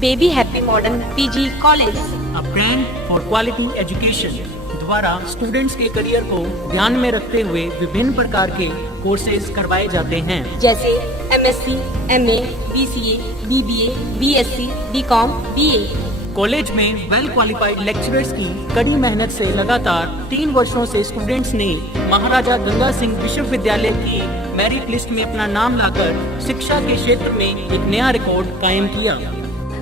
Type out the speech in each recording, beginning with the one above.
Baby happy modern PG college, a brand for quality education द्वारा students के career को ध्यान में रखते हुए विभिन्न प्रकार के कोर्सेज करवाए जाते हैं, जैसे MSc, MA, BCA, BBA, BSc, BCom, BA। College में वेल क्वालिफाइड लेक्चरर्स की कड़ी मेहनत से लगातार 3 वर्षों से स्टूडेंट्स ने महाराजा गंगा सिंह विश्वविद्यालय की मेरिट लिस्ट में अपना नाम लाकर शिक्षा के क्षेत्र में एक नया रिकॉर्ड कायम किया।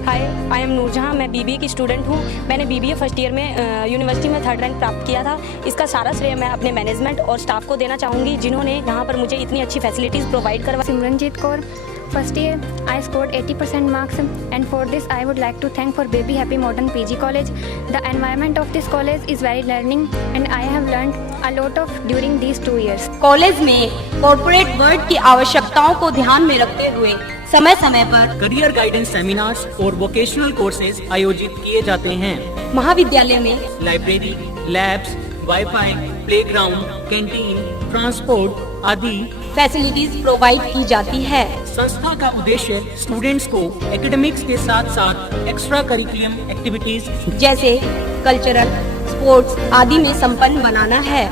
हाय, आई एम नूरजहां। मैं BBA की स्टूडेंट हूं। मैंने BBA फर्स्ट ईयर में यूनिवर्सिटी में 3rd रैंक प्राप्त किया था। इसका सारा श्रेय मैं अपने मैनेजमेंट और स्टाफ को देना चाहूँगी, जिन्होंने यहाँ पर मुझे इतनी अच्छी फैसिलिटीज़ प्रोवाइड करवाई। Simranjeet Kaur, first year I scored 80% marks, and for this I would like to thank for Baby Happy Modern PG College. The environment of this college is very learning and I have learned a lot of during these 2 years. College में corporate world की आवश्यकताओं को ध्यान में रखते हुए समय समय पर करियर गाइडेंस सेमिनार्स और वोकेशनल कोर्सेज आयोजित किए जाते हैं। महाविद्यालय में library, labs, wifi, playground, canteen, transport आदि फैसिलिटीज प्रोवाइड की जाती है। संस्था का उद्देश्य स्टूडेंट्स को एकेडमिक्स के साथ साथ एक्स्ट्रा करिकुलम एक्टिविटीज जैसे कल्चरल, स्पोर्ट्स आदि में संपन्न बनाना है।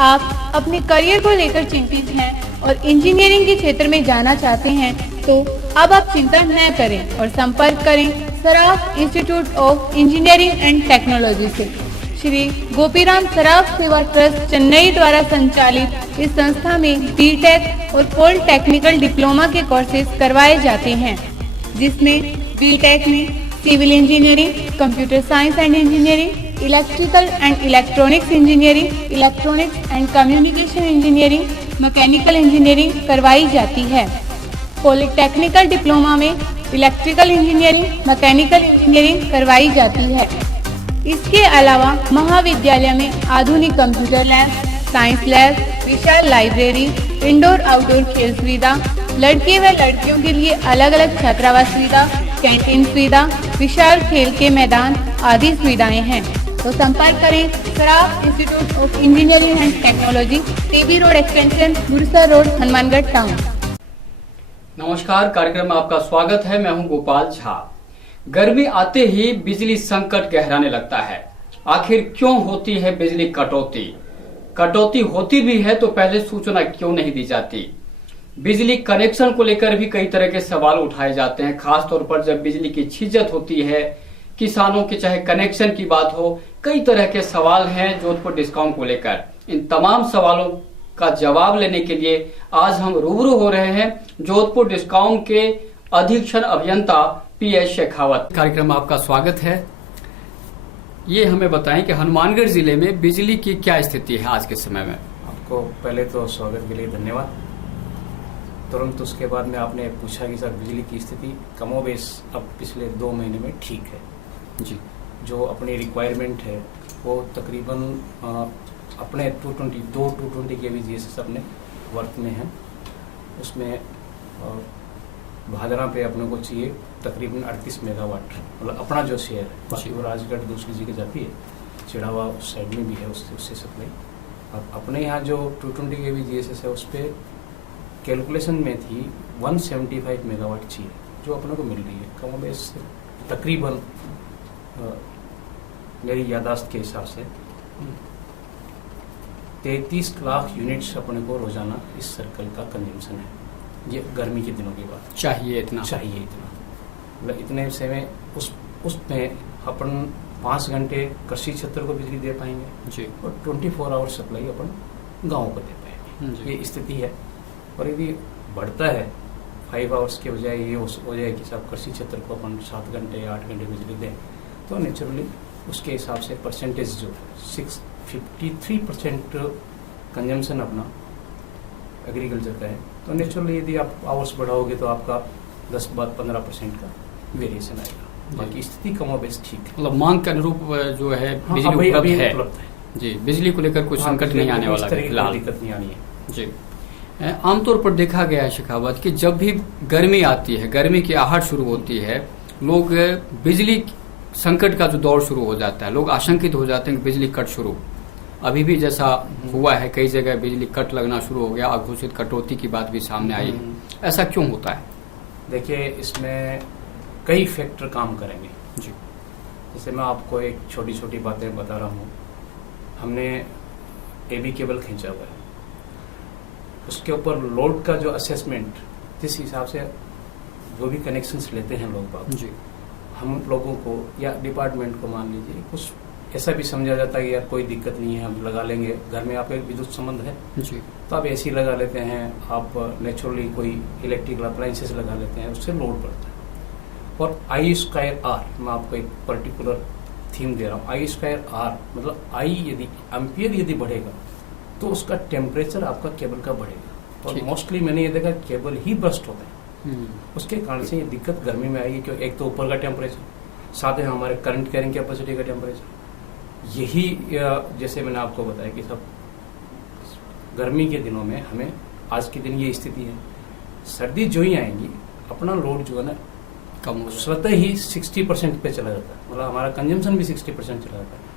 आप अपने करियर को लेकर चिंतित हैं और इंजीनियरिंग के क्षेत्र में जाना चाहते हैं, तो अब आप चिंता न करें और संपर्क करें Saraf institute of engineering and technology से। श्री गोपीराम सराफ सेवा ट्रस्ट चेन्नई द्वारा संचालित इस संस्था में BTech और पॉलिटेक्निकल डिप्लोमा के कोर्सेज करवाए जाते हैं, जिसमें BTech में civil engineering, computer science and engineering, electrical and electronics engineering, electronics and communication engineering, mechanical engineering करवाई जाती है। पॉलिटेक्निकल डिप्लोमा में इलेक्ट्रिकल इंजीनियरिंग, मैकेनिकल इंजीनियरिंग करवाई जाती है। इसके अलावा महाविद्यालय में आधुनिक कंप्यूटर लैब, साइंस लैब, विशाल लाइब्रेरी, इंडोर आउटडोर खेल सुविधा, लड़के व लड़कियों के लिए अलग अलग छात्रावास सुविधा, कैंटीन सुविधा, विशाल खेल के मैदान आदि सुविधाएं हैं। तो संपर्क करें Saraf institute of engineering and technology, TB road extension, Gursar road, Hanumangarh town. नमस्कार, कार्यक्रम में आपका स्वागत है। मैं हूं गोपाल झा। गर्मी आते ही बिजली संकट गहराने लगता है। आखिर क्यों होती है बिजली कटौती? कटौती होती भी है तो पहले सूचना क्यों नहीं दी जाती? बिजली कनेक्शन को लेकर भी कई तरह के सवाल उठाए जाते हैं, खासतौर पर जब बिजली की छिज्जत होती है। किसानों के चाहे कनेक्शन की बात हो, कई तरह के सवाल हैं जोधपुर डिस्कॉम को लेकर। इन तमाम सवालों का जवाब लेने के लिए आज हम रूबरू हो रहे हैं जोधपुर डिस्कॉम के अधीक्षण अभियंता PS शेखावत। कार्यक्रम में आपका स्वागत है। ये हमें बताएं कि हनुमानगढ़ जिले में बिजली की क्या स्थिति है आज के समय में? आपको पहले तो स्वागत के लिए धन्यवाद। तुरंत उसके बाद में आपने पूछा कि सर बिजली की स्थिति कमोबेश अब पिछले 2 महीने में ठीक है जी। जो अपनी रिक्वायरमेंट है वो तकरीबन अपने 220 kV GSS अपने वर्क में है। उसमें भादरा पे अपने को चाहिए तकरीबन 38 मेगावाट, मतलब अपना जो शेयर है। बाकी वो राजगढ़ दूसरी जगह जाती है, चिड़ावा उस साइड में भी है, उससे सप्लाई। अब अपने यहाँ जो 220 kV GSS है उस पर कैलकुलेशन में थी 175 मेगावाट चाहिए, जो अपने को मिल रही है कमोबेश तकरीबन मेरी यादाश्त के हिसाब से 33 लाख यूनिट्स अपने को रोजाना इस सर्कल का कंजम्पशन है। ये गर्मी के दिनों की बात। चाहिए इतना मतलब इतने से में उसमें अपन 5 घंटे कृषि क्षेत्र को बिजली दे पाएंगे जी, और 24 आवर सप्लाई अपन गाँव को दे पाएंगे। ये स्थिति है। और यदि बढ़ता है 5 आवर्स के बजाय ये हो जाए कि सब कृषि क्षेत्र को अपन 7 घंटे 8 घंटे बिजली दें, तो नेचुरली उसके हिसाब से परसेंटेज जो 53% कंजम्पशन अपना एग्रीकल्चर का है, तो नेचुरली यदि आप आवर्स बढ़ाओगे तो आपका 10-15% का वेरिएशन आएगा। बाकी स्थिति कमोबेश ठीक है, मतलब मांग के अनुरूप जो है बिजली उपलब्ध है जी। बिजली को लेकर कुछ संकट नहीं आने वाला है, फिलहाल दिक्कत नहीं आनी है जी। आमतौर पर देखा गया है शेखावत कि जब भी गर्मी आती है, गर्मी की आहट शुरू होती है, लोग बिजली संकट का जो दौर शुरू हो जाता है, लोग आशंकित हो जाते हैं कि बिजली कट शुरू। अभी भी जैसा हुआ है, कई जगह बिजली कट लगना शुरू हो गया, अघोषित कटौती की बात भी सामने आई है। ऐसा क्यों होता है? देखिए, इसमें कई फैक्टर काम करेंगे जी। जैसे मैं आपको एक छोटी छोटी बातें बता रहा हूँ। हमने एबी केबल खींचा हुआ है, उसके ऊपर लोड का जो असेसमेंट, जिस हिसाब से जो भी कनेक्शंस लेते हैं लोग बाग जी। हम लोगों को या डिपार्टमेंट को मान लीजिए कुछ ऐसा भी समझा जाता है कि यार कोई दिक्कत नहीं है, हम लगा लेंगे। घर में आपका एक विद्युत संबंध है जी। तो आप एसी लगा लेते हैं, आप नेचुरली कोई इलेक्ट्रिकल अप्लाइंसेस लगा लेते हैं, उससे लोड बढ़ता है। और I²R, मैं आपको एक पर्टिकुलर थीम दे रहा हूँ। I²R मतलब आई यदि एम्पियर यदि बढ़ेगा तो उसका टेम्परेचर आपका केबल का बढ़ेगा। और ठीक। मोस्टली मैंने ये देखा केबल ही बर्स्ट होते हैं, उसके कारण से ये दिक्कत गर्मी में आएगी। क्योंकि एक तो ऊपर का टेम्परेचर, साथ ही हमारे करंट कैरिंग कैपेसिटी का टेम्परेचर, यही जैसे मैंने आपको बताया कि सब गर्मी के दिनों में हमें आज के दिन ये स्थिति है। सर्दी जो ही आएंगी अपना लोड जो है ना कम हो स्वतः ही 60% पे चला जाता है, मतलब हमारा कंजम्पशन भी 60% चला जाता है।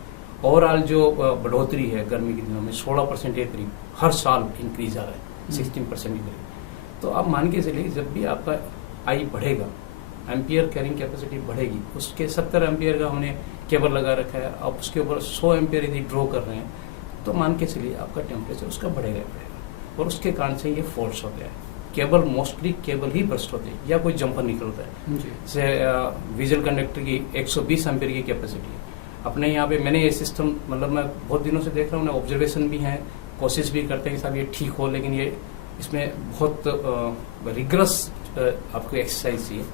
ओवरऑल जो बढ़ोतरी है गर्मी के दिनों में 16% के करीब हर साल इंक्रीज आ रहा है, 16% के करीब। तो आप मान के चलिए जब भी आपका आई बढ़ेगा, एम्पियर कैरिंग कैपेसिटी बढ़ेगी, उसके 70 एम्पियर का हमने केबल लगा रखा है, आप उसके ऊपर 100 एम्पियर यदि ड्रॉ कर रहे हैं तो मान के चलिए आपका टेम्परेचर उसका बढ़ेगा ही बढ़ेगा। और उसके कारण से ये फॉल्ट्स होते हैं। केबल मोस्टली केबल ही बर्स्ट होती है या कोई जंपर निकलता है। जी। जैसे विजुअल कंडक्टर की 120 एम्पियर की कैपेसिटी है अपने यहाँ पे। मैंने ये सिस्टम मतलब मैं बहुत दिनों से देख रहा हूँ ना, ऑब्जर्वेशन भी है, कोशिश भी करते हैं कि साहब ये ठीक हो, लेकिन ये इसमें बहुत रिगरस आपको एक्सरसाइज चाहिए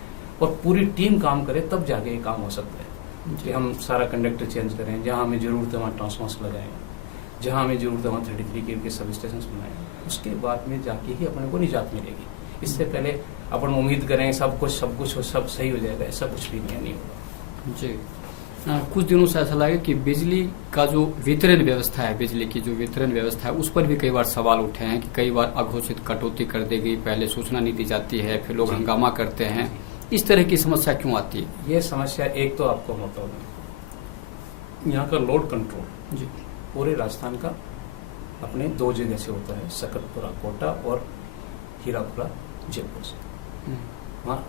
और पूरी टीम काम करे तब जाके ये काम हो सकता है कि हम सारा कंडक्टर चेंज करें, जहाँ हमें जरूरत है वहाँ ट्रांसफॉर्मर्स लगाएं, जहाँ हमें जरूरत है वहाँ 33 kV के सब स्टेशन बनाएं। उसके बाद में जाके ही अपने को निजात मिलेगी। इससे पहले अपन उम्मीद करें सब कुछ सब सही हो जाएगा, ऐसा कुछ भी नहीं होगा। जी। कुछ दिनों से ऐसा लगा कि बिजली का जो वितरण व्यवस्था है, बिजली की जो वितरण व्यवस्था है, उस पर भी कई बार सवाल उठे हैं कि कई बार अघोषित कटौती कर दी गई, पहले सूचना नहीं दी जाती है, फिर लोग हंगामा करते हैं। इस तरह की समस्या क्यों आती है? ये समस्या एक तो आपको होता होगा यहाँ का लोड कंट्रोल जी। पूरे राजस्थान का अपने 2 जगह से होता है, सकतपुरा कोटा और हीरापुरा जयपुर से। वहाँ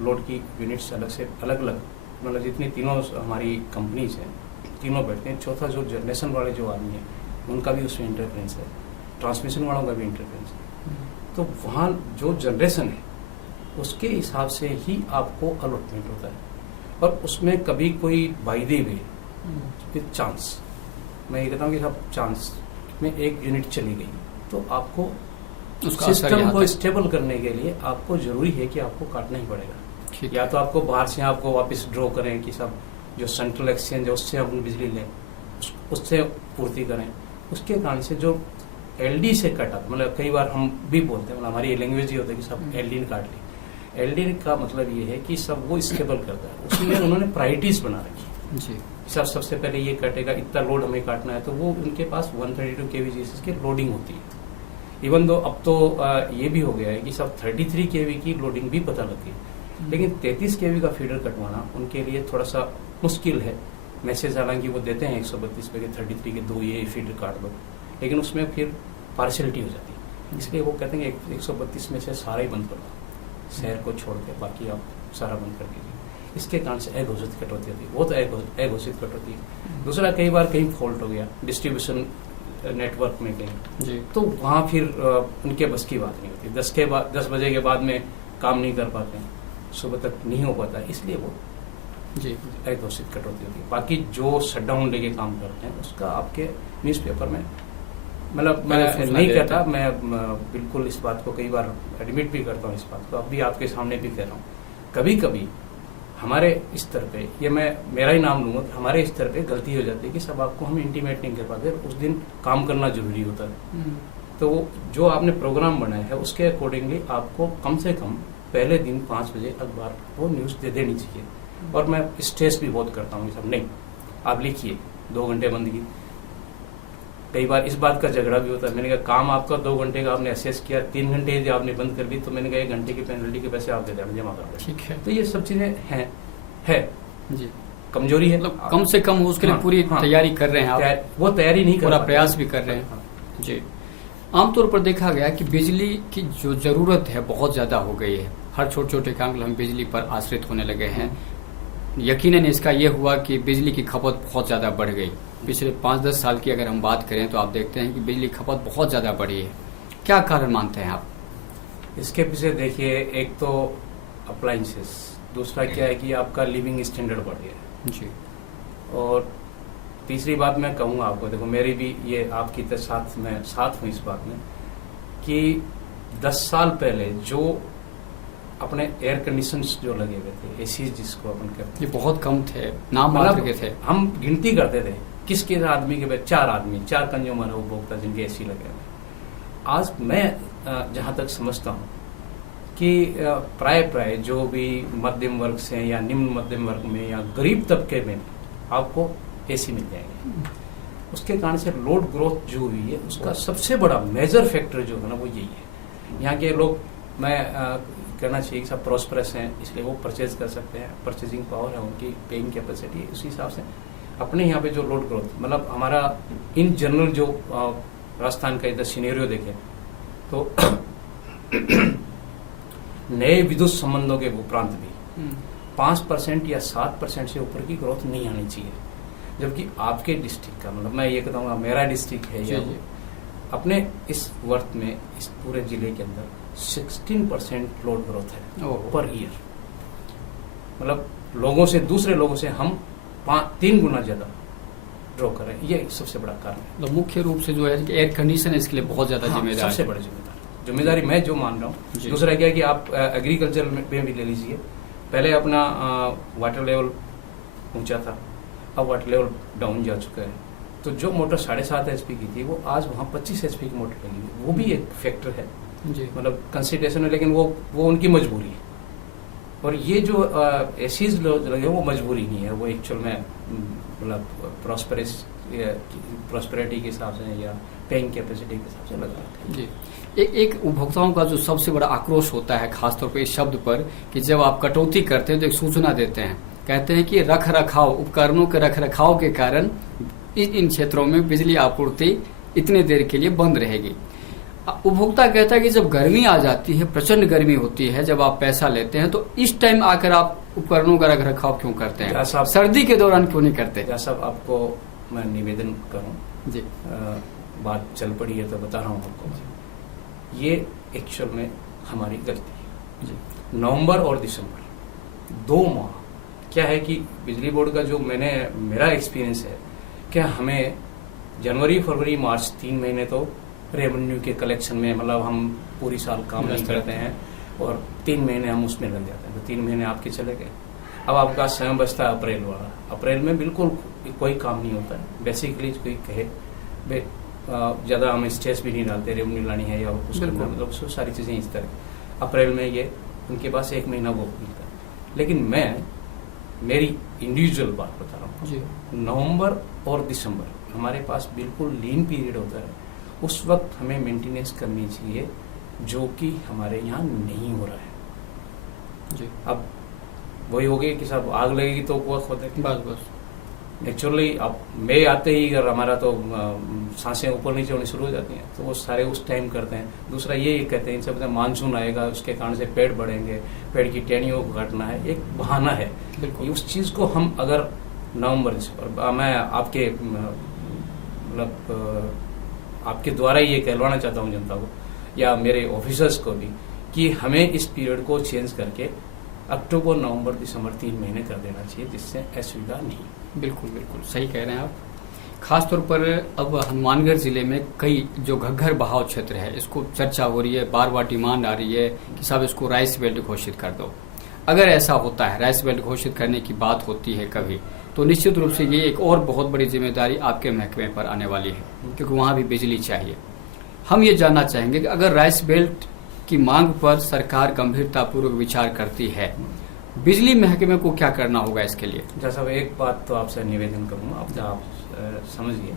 लोड की यूनिट्स अलग से अलग अलग, मतलब जितनी तीनों हमारी कंपनीज हैं तीनों बैठते हैं। चौथा जो जनरेशन वाले जो आदमी हैं उनका भी उसमें इंटरफेरेंस है, ट्रांसमिशन वालों का भी इंटरफेरेंस है। तो वहाँ जो जनरेशन है उसके हिसाब से ही आपको अलॉटमेंट होता है। और उसमें कभी कोई वायदे भी विद चांस, मैं ये कहता हूँ कि सब चांस में एक यूनिट चली गई तो आपको सिस्टम को स्टेबल करने के लिए आपको जरूरी है कि आपको काटना ही पड़ेगा। या तो आपको बाहर से आपको वापस ड्रॉ करें कि सब जो सेंट्रल एक्सचेंज है उससे हम बिजली लें, उससे पूर्ति करें। उसके कारण से जो एलडी से कटा, मतलब कई बार हम भी बोलते हैं, मतलब हमारी लैंग्वेज ये होता है कि सब एलडी ने काट ली। एलडी का मतलब ये है कि सब वो स्टेबल करता है, उसमें उन्होंने प्रायोरिटीज बना रखी जी। सब सबसे पहले ये कटेगा, इतना लोड हमें काटना है, तो वो उनके पास 132 kVGS की लोडिंग होती है। इवन दो अब तो ये भी हो गया है कि सब 33 kV की लोडिंग भी पता लग गई, लेकिन 33 kV का फीडर कटवाना उनके लिए थोड़ा सा मुश्किल है। मैसेज हालांकि वो देते हैं 132 पे 33 के 2 ये फीडर काट दो, लेकिन उसमें फिर पार्शलिटी हो जाती है। इसलिए वो कहते हैं 132 में से सारा ही बंद कर दो, शहर को छोड़ के बाकी आप सारा बंद कर दीजिए। इसके कारण से अघोषित कटौती होती है, वो तो अघोषित कटौती है। दूसरा कई बार कहीं फॉल्ट हो गया डिस्ट्रीब्यूशन नेटवर्क में कहीं जी, तो वहाँ फिर उनके बस की बात नहीं होती। 10 बजे के बाद में काम नहीं कर पाते हैं, सुबह तक नहीं हो पाता, इसलिए वो जी अघोषित कटौती होती है। बाकी जो शटडाउन लेके काम करते हैं उसका आपके न्यूज़पेपर में, मतलब मैं नहीं कहता, मैं बिल्कुल इस बात को कई बार एडमिट भी करता हूँ, इस बात को अब भी आपके सामने भी कह रहा हूँ। कभी कभी हमारे स्तर पे, ये मैं मेरा ही नाम लूंगा, हमारे स्तर पे गलती हो जाती है कि सब आपको हम इंटीमेट नहीं कर पाते, उस दिन काम करना जरूरी होता है। तो जो आपने प्रोग्राम बनाया है उसके अकॉर्डिंगली आपको कम से कम पहले दिन 5 बजे अखबार वो न्यूज़ दे देनी चाहिए। और मैं स्ट्रेस भी बहुत करता हूँ, सब नहीं आप लिखिए 2 घंटे बंद की। कई बार इस बात का झगड़ा भी होता है, मैंने कहा काम आपका 2 घंटे का आपने असेस किया, 3 घंटे यदि आपने बंद कर दी तो मैंने कहा 1 घंटे की पेनल्टी के पैसे आप दे देना, जमा कर देना। ठीक है, तो ये सब चीजें है जी, कमजोरी है, मतलब कम से कम उसके लिए पूरी तैयारी कर रहे हैं आप, वो तैयारी नहीं कर पूरा प्रयास भी कर रहे हैं जी। आमतौर पर देखा गया कि बिजली की जो जरूरत है बहुत ज्यादा हो गई है, हर छोटे छोटे काम के लिए हम बिजली पर आश्रित होने लगे हैं। यकीनन इसका ये हुआ कि बिजली की खपत बहुत ज़्यादा बढ़ गई। पिछले 5-10 साल की अगर हम बात करें तो आप देखते हैं कि बिजली खपत बहुत ज़्यादा बढ़ी है। क्या कारण मानते हैं आप? इसके पीछे देखिए, एक तो अप्लाइंसेस, दूसरा क्या है कि आपका लिविंग स्टैंडर्ड बढ़ गया है जी। और तीसरी बात मैं कहूँगा आपको, देखो मेरी भी ये आपकी तो साथ हूँ इस बात में कि 10 साल पहले जो अपने एयर कंडीशनर्स जो लगे हुए थे, एसी जिसको अपन कहते ये बहुत कम थे, नाम मात्र के थे। हम गिनती करते थे किसके आदमी के 4 कंज्यूमर है उपभोक्ता जिनके एसी लगे हुए। आज मैं जहाँ तक समझता हूँ कि प्राय जो भी मध्यम वर्ग से या निम्न मध्यम वर्ग में या गरीब तबके में आपको एसी मिल जाएंगे। उसके कारण से लोड ग्रोथ जो हुई है उसका सबसे बड़ा मेजर फैक्टर जो है ना वो यही है। यहाँ के लोग, मैं कहना चाहिए कि सब प्रॉस्परस हैं, इसलिए वो परचेज कर सकते हैं, परचेजिंग पावर है उनकी, पेइंग कैपेसिटी है, उसी हिसाब से अपने यहाँ पे जो लोड ग्रोथ, मतलब हमारा इन जनरल जो राजस्थान का इधर सिनेरियो देखें तो नए विद्युत संबंधों के उपरांत भी 5% या 7% से ऊपर की ग्रोथ नहीं आनी चाहिए। जबकि आपके डिस्ट्रिक्ट का, मतलब मैं ये कहता हूँ मेरा डिस्ट्रिक्ट है या अपने इस वर्ष में इस पूरे जिले के अंदर 16% लोड ग्रोथ है पर ईयर। मतलब लोगों से, दूसरे लोगों से हम 3 गुना ज्यादा ड्रॉ कर रहे हैं। ये सबसे बड़ा कारण है। तो मुख्य रूप से जो है कि एयर कंडीशन इसके लिए बहुत ज्यादा जिम्मेदार है। सबसे बड़ी जिम्मेदारी मैं जो मान रहा हूँ। दूसरा क्या है कि आप एग्रीकल्चर में भी ले लीजिए, पहले अपना वाटर लेवल ऊंचा था, अब वाटर लेवल डाउन जा चुका है। तो जो मोटर 7.5 HP की थी वो आज वहाँ 25 HP की मोटर लगी है। वो भी एक फैक्टर है, मतलब कंसिडरेशन है, लेकिन वो उनकी मजबूरी है। और ये जो एसीज लगे वो मजबूरी नहीं है, वो एक्चुअल में मतलब प्रॉस्पेरिटी के हिसाब से या पेइंग कैपेसिटी के हिसाब से लगा रखा है। जी। एक उपभोक्ताओं का जो सबसे बड़ा आक्रोश होता है खासतौर पर इस शब्द पर कि जब आप कटौती करते हैं तो एक सूचना देते हैं, कहते हैं कि रख रखाव, उपकरणों के रख रखाव के कारण इन क्षेत्रों में बिजली आपूर्ति इतने देर के लिए बंद रहेगी। उपभोक्ता कहता है कि जब गर्मी आ जाती है, प्रचंड गर्मी होती है, जब आप पैसा लेते हैं तो इस टाइम आकर आप उपकरणों का रख रखाव क्यों करते हैं, सर्दी के दौरान क्यों नहीं करते? जैसा आपको मैं निवेदन करूं जी, बात चल पड़ी है तो बता रहा हूं आपको। ये एक्चुअल में हमारी गलती है जी। नवंबर और दिसंबर 2 माह क्या है कि बिजली बोर्ड का जो मेरा एक्सपीरियंस है, क्या हमें जनवरी फरवरी मार्च 3 महीने तो रेवेन्यू के कलेक्शन में, मतलब हम पूरी साल काम नहीं करते हैं और 3 महीने हम उसमें लग जाते हैं। तो 3 महीने आपके चले गए। अब आपका समय बचता है अप्रैल वाला। अप्रैल में बिल्कुल कोई काम नहीं होता है। बेसिकली कोई कहे ज़्यादा हम स्ट्रेस भी नहीं डालते, रेवेन्यू लानी है या उसको, मतलब उसको सारी चीज़ें इस तरह। अप्रैल में ये उनके पास 1 महीना वो मिलता है। लेकिन मैं मेरी इंडिविजुअल बात बता रहा हूँ, नवंबर और दिसंबर हमारे पास बिल्कुल लीन पीरियड होता है। उस वक्त हमें मेंटेनेंस करनी चाहिए, जो कि हमारे यहाँ नहीं हो रहा है जी। अब वही हो गई कि सब आग लगेगी तो वक्त होता है, बस एक्चुअली अब मई आते ही अगर हमारा तो सांसें ऊपर नीचे होनी शुरू हो जाती हैं, तो वो सारे उस टाइम करते हैं। दूसरा ये कहते हैं इनसे मानसून आएगा, उसके कारण से पेड़ बढ़ेंगे, पेड़ की टहनियों को काटना है, एक बहाना है। उस चीज़ को हम अगर नवंबर दिसंबर, मैं आपके मतलब आपके द्वारा ये कहलवाना चाहता हूँ जनता को या मेरे ऑफिसर्स को भी, कि हमें इस पीरियड को चेंज करके अक्टूबर नवंबर दिसंबर 3 महीने कर देना चाहिए, जिससे असुविधा नहीं। बिल्कुल बिल्कुल सही कह रहे हैं आप। खासतौर पर अब हनुमानगढ़ जिले में कई जो घग्घर बहाव क्षेत्र है, इसको चर्चा हो रही है, बार बार डिमांड आ रही है कि साहब इसको राइस बेल्ट घोषित कर दो। अगर ऐसा होता है, राइस बेल्ट घोषित करने की बात होती है कभी, तो निश्चित रूप से ये एक और बहुत बड़ी जिम्मेदारी आपके महकमे पर आने वाली है, क्योंकि वहाँ भी बिजली चाहिए। हम ये जानना चाहेंगे कि अगर राइस बेल्ट की मांग पर सरकार गंभीरतापूर्वक विचार करती है, बिजली महकमे को क्या करना होगा इसके लिए? जैसा एक बात तो आपसे निवेदन करूंगा, आप समझिए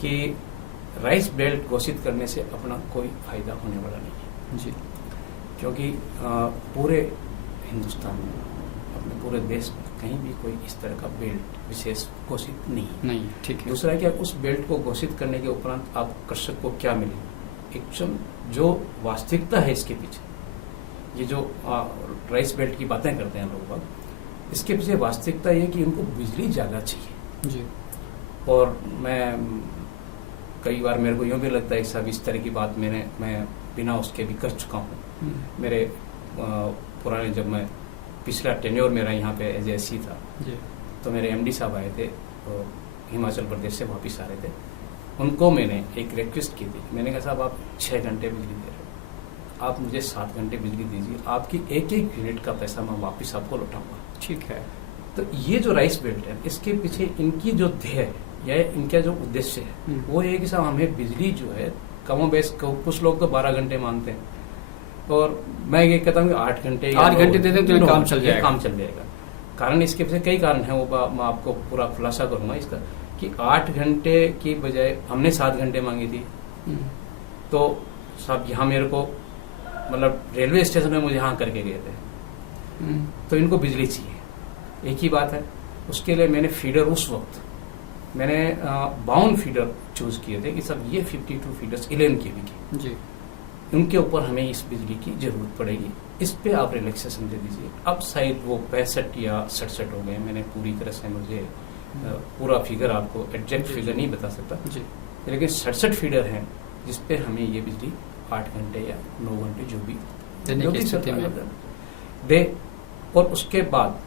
कि राइस बेल्ट घोषित करने से अपना कोई फायदा होने वाला नहीं है जी, क्योंकि पूरे हिंदुस्तान में, अपने पूरे देश में कहीं भी कोई इस तरह का बेल्ट विशेष घोषित नहीं, ठीक है। दूसरा क्या, उस बेल्ट को घोषित करने के उपरांत आप कृषक को क्या मिलेगा, एक्चुअल जो वास्तविकता है इसके पीछे, ये जो राइस बेल्ट की बातें करते हैं लोग बाग, इसके पीछे वास्तविकता ये कि उनको बिजली ज़्यादा चाहिए जी। और मैं कई बार मेरे को यूँ भी लगता है कि सब इस तरह की बात मैं बिना उसके भी कर चुका हूँ। मेरे पुराने जब मैं पिछला टेन्योर मेरा यहाँ पे एज एसी था जी। तो मेरे एमडी साहब आए थे तो हिमाचल प्रदेश से वापस आ रहे थे, उनको मैंने एक रिक्वेस्ट की थी। मैंने कहा साहब आप 6 घंटे बिजली दे रहे हो, आप मुझे 7 घंटे बिजली दीजिए, आपकी एक एक यूनिट का पैसा मैं वापस आपको लौटाऊंगा। ठीक है। तो ये जो राइस बेल्ट है इसके पीछे इनकी जो ध्येय है या इनका जो उद्देश्य है वो ये कि साहब हमें बिजली जो है कमो बेश, कुछ लोग तो 12 घंटे मांगते हैं और मैं ये कहता हूँ कि 8 घंटे दे दें तो काम चल जाएगा। कारण इसके पीछे कई कारण है, वो मैं आपको पूरा खुलासा करूंगा इसका कि 8 घंटे की बजाय हमने 7 घंटे मांगी थी। तो साहब यहाँ मेरे को मतलब रेलवे स्टेशन में मुझे यहाँ करके गए थे, तो इनको बिजली चाहिए, एक ही बात है। उसके लिए मैंने फीडर उस वक्त मैंने 52 फीडर चूज किए थे कि सब ये 52 फीडर्स 11 केवी की जी, उनके ऊपर हमें इस बिजली की जरूरत पड़ेगी, इस पे आप रिलैक्सेशन दे दीजिए। अब शायद वो 65 या 67 हो गए, मैंने पूरी तरह से मुझे पूरा फिगर आपको एग्जैक्ट फिगर नहीं बता सकता जी। लेकिन 67 फीडर हैं जिसपे हमें ये बिजली 8 घंटे या 9 घंटे जो भी दे। और उसके बाद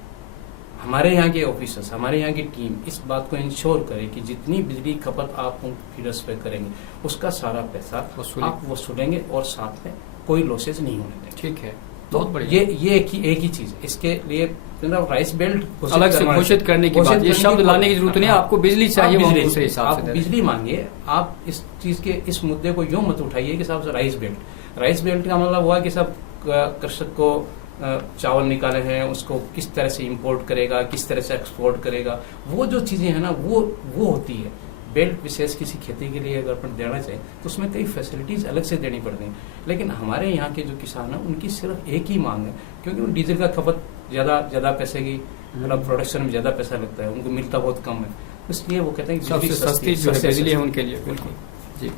हमारे यहाँ के ऑफिसर्स, हमारे यहाँ की टीम इस बात को इंश्योर करे कि जितनी बिजली खपत आप उन फीडर्स पे करेंगे उसका सारा पैसा आप वसूलेंगे और साथ में कोई लॉसेज नहीं होने देंगे। ठीक है, तो बहुत बढ़िया। ये एक ही चीज है। इसके लिए राइस बेल्ट अलग से घोषित करने की बात, ये शब्द लाने की जरूरत नहीं है, आपको बिजली चाहिए उसी हिसाब से बिजली मांगिए। आप इस चीज के इस मुद्दे को यूं मत उठाइए कि साहब राइस बेल्ट का मतलब हुआ कि सब कृषक को चावल निकाले हैं उसको किस तरह से इंपोर्ट करेगा, किस तरह से एक्सपोर्ट करेगा, वो जो चीजें हैं ना वो होती है। बेल्ट विशेष किसी खेती के लिए अगर अपन देना चाहें तो उसमें कई फैसिलिटीज अलग से देनी पड़ती हैं, लेकिन हमारे यहाँ के जो किसान हैं उनकी सिर्फ एक ही मांग है, क्योंकि डीजल का खपत ज्यादा पैसे की मतलब प्रोडक्शन में ज्यादा पैसा लगता है, उनको मिलता बहुत कम है, इसलिए वो कहते हैं सबसे सस्ती जो है बिजली है उनके लिए। बिल्कुल जी।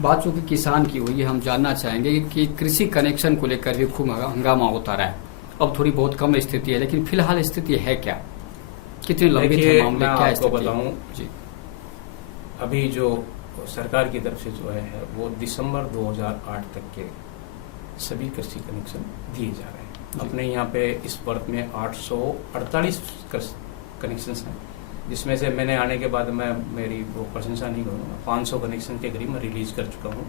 बात चूंकि किसान की हुई है, हम जानना चाहेंगे कि कृषि कनेक्शन को लेकर भी खूब हंगामा होता रहा है। अब थोड़ी बहुत कम स्थिति है, लेकिन फिलहाल स्थिति है क्या, कितने लंबित है मामले, क्या स्थिति बताऊं जी? अभी जो सरकार की तरफ से जो है वो दिसंबर 2008 तक के सभी कृषि कनेक्शन दिए जा रहे हैं। अपने यहाँ पे इस वर्ष में 848 कनेक्शन हैं, जिसमें से मैंने आने के बाद मैं मेरी वो प्रशंसा नहीं करूँगा, 500 कनेक्शन के करीब मैं रिलीज कर चुका हूँ।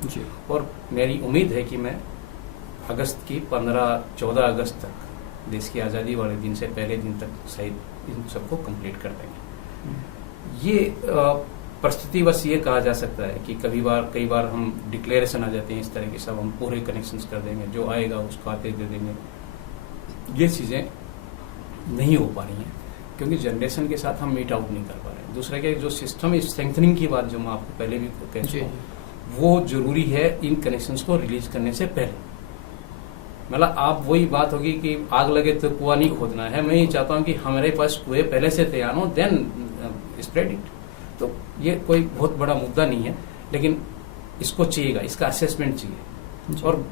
और मेरी उम्मीद है कि मैं अगस्त की 15-14 अगस्त तक देश की आज़ादी वाले दिन से पहले दिन तक शायद इन सबको कंप्लीट कर देंगे। ये परिस्थिति बस ये कहा जा सकता है कि कई बार हम डिक्लेरेशन आ जाते हैं इस तरह के, सब हम पूरे कनेक्शंस कर देंगे, जो आएगा उसको आते दे देंगे। ये चीज़ें नहीं हो पा रही हैं क्योंकि जनरेशन के साथ हम मीट आउट नहीं कर पा रहे हैं। दूसरा क्या, जो सिस्टम स्ट्रेंथनिंग की बात जो मैं आपको पहले भी कह चुका हूँ, वो जरूरी है इन कनेक्शंस को रिलीज करने से पहले। मतलब आप वही बात होगी कि आग लगे तो कुआं नहीं खोदना है, मैं ये चाहता हूँ कि हमारे पास कुएं पहले से तैयार हो, देन स्प्रेड इट। तो ये कोई बहुत बड़ा मुद्दा नहीं है, लेकिन इसको चाहिएगा, इसका असेसमेंट चाहिए। और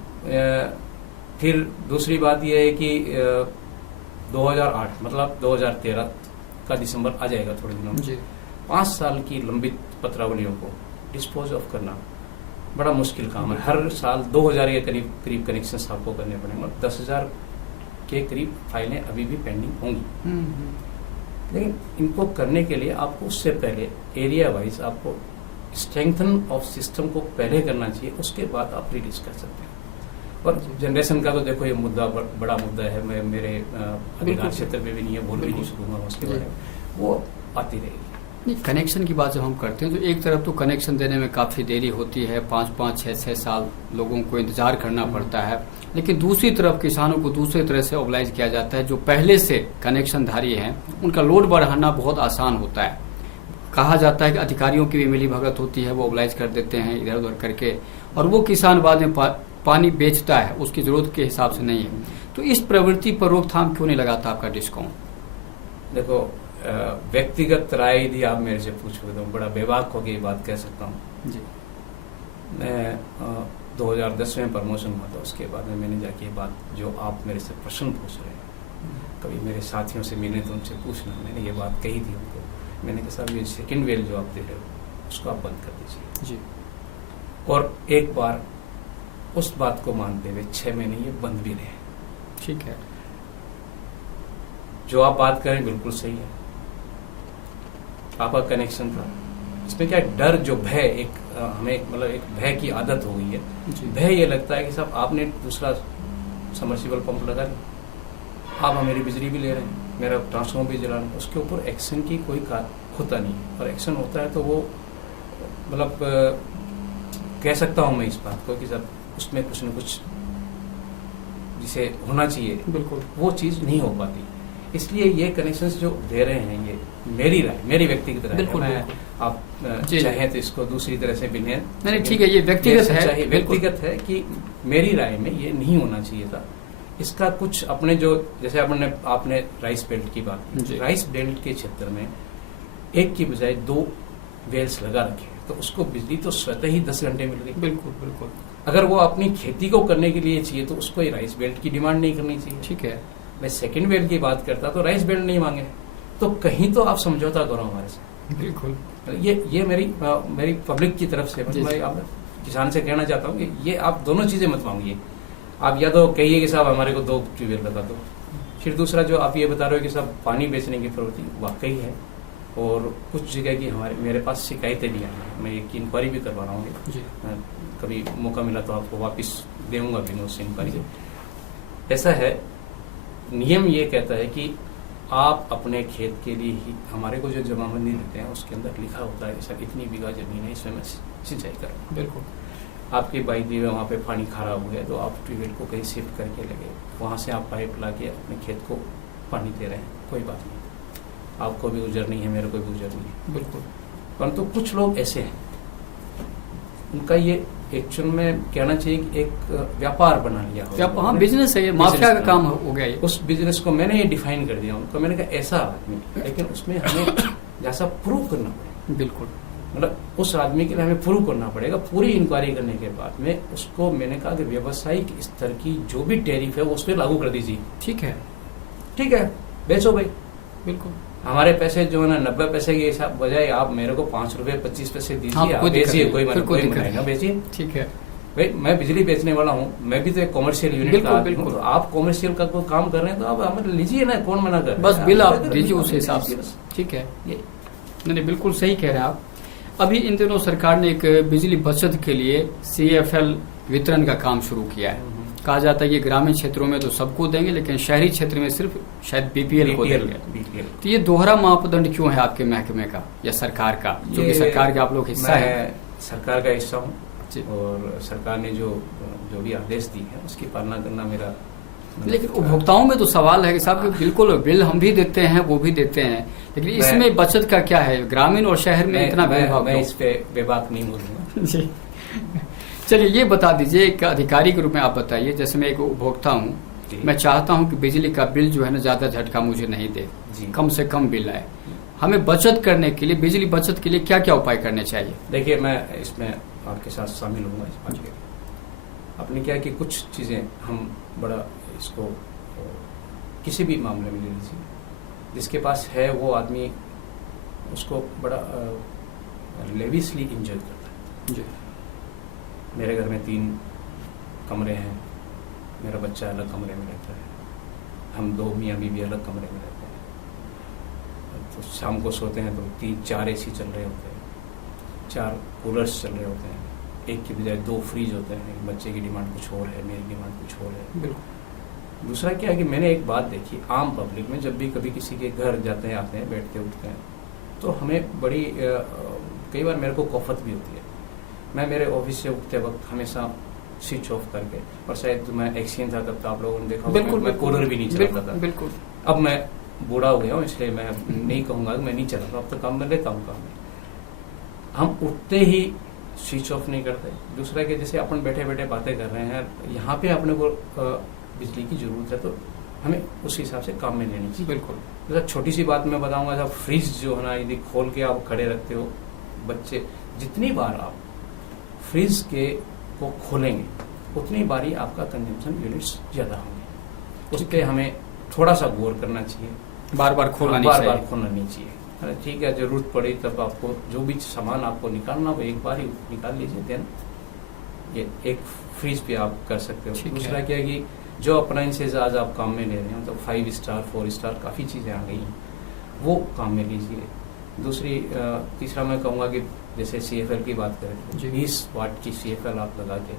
फिर दूसरी बात यह है कि 2008 मतलब 2013 का दिसंबर आ जाएगा थोड़े दिनों में। 5 साल की लंबित पत्रावलियों को डिस्पोज ऑफ करना बड़ा मुश्किल काम है। हर साल 2000 के करीब कनेक्शन आपको करने पड़ेंगे और 10,000 के करीब फाइलें अभी भी पेंडिंग होंगी। लेकिन इनको करने के लिए आपको उससे पहले एरिया वाइज आपको स्ट्रेंथन ऑफ सिस्टम को पहले करना चाहिए, उसके बाद आप रिलीज कर सकते हैं। और जनरेशन का तो देखो ये मुद्दा बड़ा मुद्दा है, मैं मेरे अधिकार क्षेत्र में भी नहीं है, बोल भी नहीं सकूंगा उसके बारे में, वो आती रहेगी। कनेक्शन की बात जब हम करते हैं तो एक तरफ तो कनेक्शन देने में काफ़ी देरी होती है, 5-5, 6-6 साल लोगों को इंतजार करना पड़ता है, लेकिन दूसरी तरफ किसानों को दूसरी तरह से ऑब्लाइज किया जाता है। जो पहले से कनेक्शनधारी हैं उनका लोड बढ़ाना बहुत आसान होता है। कहा जाता है कि अधिकारियों की भी मिली भगत होती है, वो ऑब्लाइज कर देते हैं इधर उधर करके, और वो किसान बाद में पानी बेचता है, उसकी जरूरत के हिसाब से नहीं है। तो इस प्रवृत्ति पर रोकथाम क्यों नहीं लगाता आपका डिस्कॉम? देखो, व्यक्तिगत राय यदि आप मेरे से पूछोगे तो बड़ा बेबाक होकर ये बात कह सकता हूँ जी। मैं 2010 में प्रमोशन हुआ था, उसके बाद में मैंने जाके ये बात जो आप मेरे से प्रश्न पूछ रहे हैं, कभी मेरे साथियों से मिले तो उनसे पूछना, मैंने ये बात कही थी उनको। मैंने कहा साहब ये सेकंड वेल जो आप दे रहे हो उसको आप बंद कर दीजिए जी। और एक बार उस बात को मानते हुए 6 महीने ये बंद भी रहे। ठीक है, जो आप बात करें बिल्कुल सही है, आपका कनेक्शन था इसमें क्या डर, जो भय, एक हमें मतलब एक भय की आदत हो गई है। जी। भय ये लगता है कि साहब आपने दूसरा समर्सिबल पंप लगा लिया, आप मेरी बिजली भी ले रहे हैं, मेरा ट्रांसफॉर्मर भी जला रहे हैं, उसके ऊपर एक्शन की कोई होता नहीं है। और एक्शन होता है तो वो मतलब कह सकता हूँ मैं इस बात को कि साहब उसमें कुछ न कुछ जिसे होना चाहिए बिल्कुल वो चीज़ नहीं हो पाती। इसलिए ये कनेक्शंस जो दे रहे हैं, ये मेरी राय, मेरी व्यक्तिगत राय है। बिल्कुल, मैं बिल्कुल। आप जी। चाहें तो इसको दूसरी तरह से भी लें। नहीं ठीक है, ये व्यक्तिगत है, चाहिए बिल्कुल। व्यक्तिगत है कि मेरी राय में ये नहीं होना चाहिए था। इसका कुछ अपने जो, जैसे आपने राइस बेल्ट की बात जी। की, राइस बेल्ट के क्षेत्र में एक की बजाय 2 वेल्स लगा रखे तो उसको बिजली तो स्वतः ही 10 घंटे मिल गई। बिल्कुल बिल्कुल। अगर वो अपनी खेती को करने के लिए चाहिए तो उसको ये राइस बेल्ट की डिमांड नहीं करनी चाहिए। ठीक है, मैं सेकंड बेल्ट की बात करता तो राइस बेल्ट नहीं मांगे, तो कहीं तो आप समझौता करो हमारे से। बिल्कुल। ये मेरी पब्लिक की तरफ से जी, मैं आप किसान से कहना चाहता हूँ कि ये आप दोनों चीजें मत मांगिए। आप या तो कहिए कि साहब हमारे को 2 ट्यूबवेल लगा दो, फिर दूसरा जो आप ये बता रहे हो कि साहब पानी बेचने की प्रवृत्ति वाकई है और कुछ जगह की मेरे पास शिकायतें भी आई हैं, मैं एक इंक्वायरी भी करवा रहा हूँ। जी। कभी मौका मिला तो आपको वापस देऊंगा भी उस इंक्वायरी। ऐसा है, नियम ये कहता है कि आप अपने खेत के लिए ही, हमारे को जो जमाबंदी देते हैं उसके अंदर लिखा होता है कि सर इतनी बीघा जमीन है, इसमें मैं सिंचाई करूँ। बिल्कुल। आपकी बाई दी वहाँ पे पानी खराब हो गया तो आप ट्यूबवेल को कहीं शिफ्ट करके लगे, वहाँ से आप पाइप ला के अपने खेत को पानी दे रहे हैं, कोई बात नहीं, आपको भी गुजर नहीं है, मेरे को भी गुजर नहीं है। बिल्कुल। परंतु कुछ लोग ऐसे हैं, उनका ये एक्चुअल में कहना चाहिए कि एक व्यापार बना लिया हो। हाँ, बिजनेस है, ये माफिया का काम हो गया ये। उस बिजनेस को मैंने ये डिफाइन कर दिया उनको, मैंने कहा ऐसा आदमी, लेकिन उसमें हमें जैसा प्रूव करना पड़ेगा। बिल्कुल। मतलब उस आदमी के लिए हमें प्रूव करना पड़ेगा। पूरी इंक्वायरी करने के बाद में उसको मैंने कहा कि व्यावसायिक स्तर की जो भी टैरिफ है वो उस पर लागू कर दीजिए। ठीक है, ठीक है, बेचो भाई। बिल्कुल। हमारे पैसे जो है ना 90 पैसे के हिसाब बजाय आप मेरे को 5 रुपए 25 पैसे हाँ, दीजिए, आप कोई दिक्कत बेचिए, नहीं, कोई फिर कोई दिक्कत मनाएगा, बेचिए। ठीक है भाई मैं बिजली बेचने वाला हूँ, मैं भी तो एक कॉमर्शियल यूनिट बिल्कुल, का आदमी हूँ, बिल्कुल। तो आप कॉमर्शियल का कोई काम कर रहे हैं तो आप हमें लीजिए ना, कौन मना कर रहा है? बस बिल आप लेकर दीजिए बिल उस हिसाब से। बस। ठीक है, ये नहीं बिल्कुल सही कह रहे हैं आप। अभी इन दिनों सरकार ने एक बिजली बचत के लिए CFL वितरण का काम शुरू किया है। कहा जाता है कि ग्रामीण क्षेत्रों में तो सबको देंगे, लेकिन शहरी क्षेत्र में सिर्फ शायद BPL को देंगे। BPL। तो ये दोहरा मापदंड क्यों है आपके महकमे का या सरकार का, जो कि ये सरकार के आप लोग हिस्सा है? मैं सरकार का हिस्सा हूँ जी। और सरकार ने जो भी आदेश दी है उसकी पालना करना मेरा। लेकिन उपभोक्ताओं में तो सवाल है कि साहब कि बिल्कुल बिल हम भी देते हैं, वो भी देते हैं, लेकिन इसमें बचत का क्या है? ग्रामीण और शहर में इतना भेदभाव मैं क्यों? इस पे बेबाक नहीं बोलूंगा। जी। चलिए ये बता दीजिए, एक अधिकारी के रूप में आप बताइए, जैसे मैं एक उपभोक्ता हूँ, जी। मैं चाहता हूँ कि बिजली का बिल जो है ना ज्यादा झटका मुझे नहीं दे, जी। कम से कम बिल आए। हमें बचत करने के लिए, बिजली बचत के लिए क्या क्या उपाय करने चाहिए? देखिए मैं इसमें आपके साथ शामिल होऊंगा इस बात के। आपने क्या कि कुछ चीज़ें हम बड़ा इसको किसी भी मामले में ले लीजिए, जिसके पास है वो आदमी उसको बड़ा लेविसली इंजॉय करता है। जी। मेरे घर में 3 कमरे हैं, मेरा बच्चा अलग कमरे में रहता है, हम 2 मियाँ बीवी अलग कमरे में रहते हैं। तो शाम को सोते हैं तो 3-4 AC चल रहे होते हैं, 4 कूलर्स चल रहे होते हैं, एक की बजाय 2 फ्रिज होते हैं। बच्चे की डिमांड कुछ और है, मेरी डिमांड कुछ और है। बिल्कुल। दूसरा क्या है कि मैंने एक बात देखी, आम पब्लिक में जब भी कभी किसी के घर जाते हैं, आते हैं, बैठते उठते हैं, तो हमें बड़ी कई बार मेरे को कॉफत भी होती है। मैं मेरे ऑफिस से उठते वक्त हमेशा स्विच ऑफ करके, और शायद मैं एक्सीडेंट था तब तो आप लोगों ने देखा होगा, बिल्कुल, मैं कूलर भी नहीं चलाता था। बिल्कुल। अब मैं बूढ़ा हो गया हूँ, इसलिए मैं नहीं कहूँगा कि मैं नहीं चलाता, अब तो काम में लेता हूँ काम में। हम उठते ही स्विच ऑफ नहीं करते। दूसरा कि जैसे अपन बैठे बैठे बातें कर रहे हैं, यहाँ पे अपने को बिजली की जरूरत है, तो हमें उस हिसाब से काम में लेनी चाहिए। बिल्कुल। जैसा छोटी सी बात मैं बताऊंगा, जब फ्रिज जो है ना, यदि खोल के आप खड़े रखते हो, बच्चे जितनी बार आप फ्रिज के को खोलेंगे उतनी बारी आपका कंजम्पशन यूनिट्स ज़्यादा होंगे। उस पर हमें थोड़ा सा गौर करना चाहिए, बार बार खोलना नहीं बार चाहिए। बार खोलना नहीं चाहिए। अरे ठीक है, जरूरत पड़ी तब आपको जो भी सामान आपको निकालना वो एक बार ही निकाल लीजिए, देन ये एक फ्रीज पे आप कर सकते हो। ठीक है। दूसरा क्या है कि जो अप्लायंसेज आज आप काम में ले रहे हैं, मतलब 5 स्टार 4 स्टार काफ़ी चीज़ें आ गई हैं, वो काम में लीजिए। दूसरी तीसरा मैं कहूँगा कि जैसे CFL की बात करें, जी। 20 वाट की CFL आप लगा के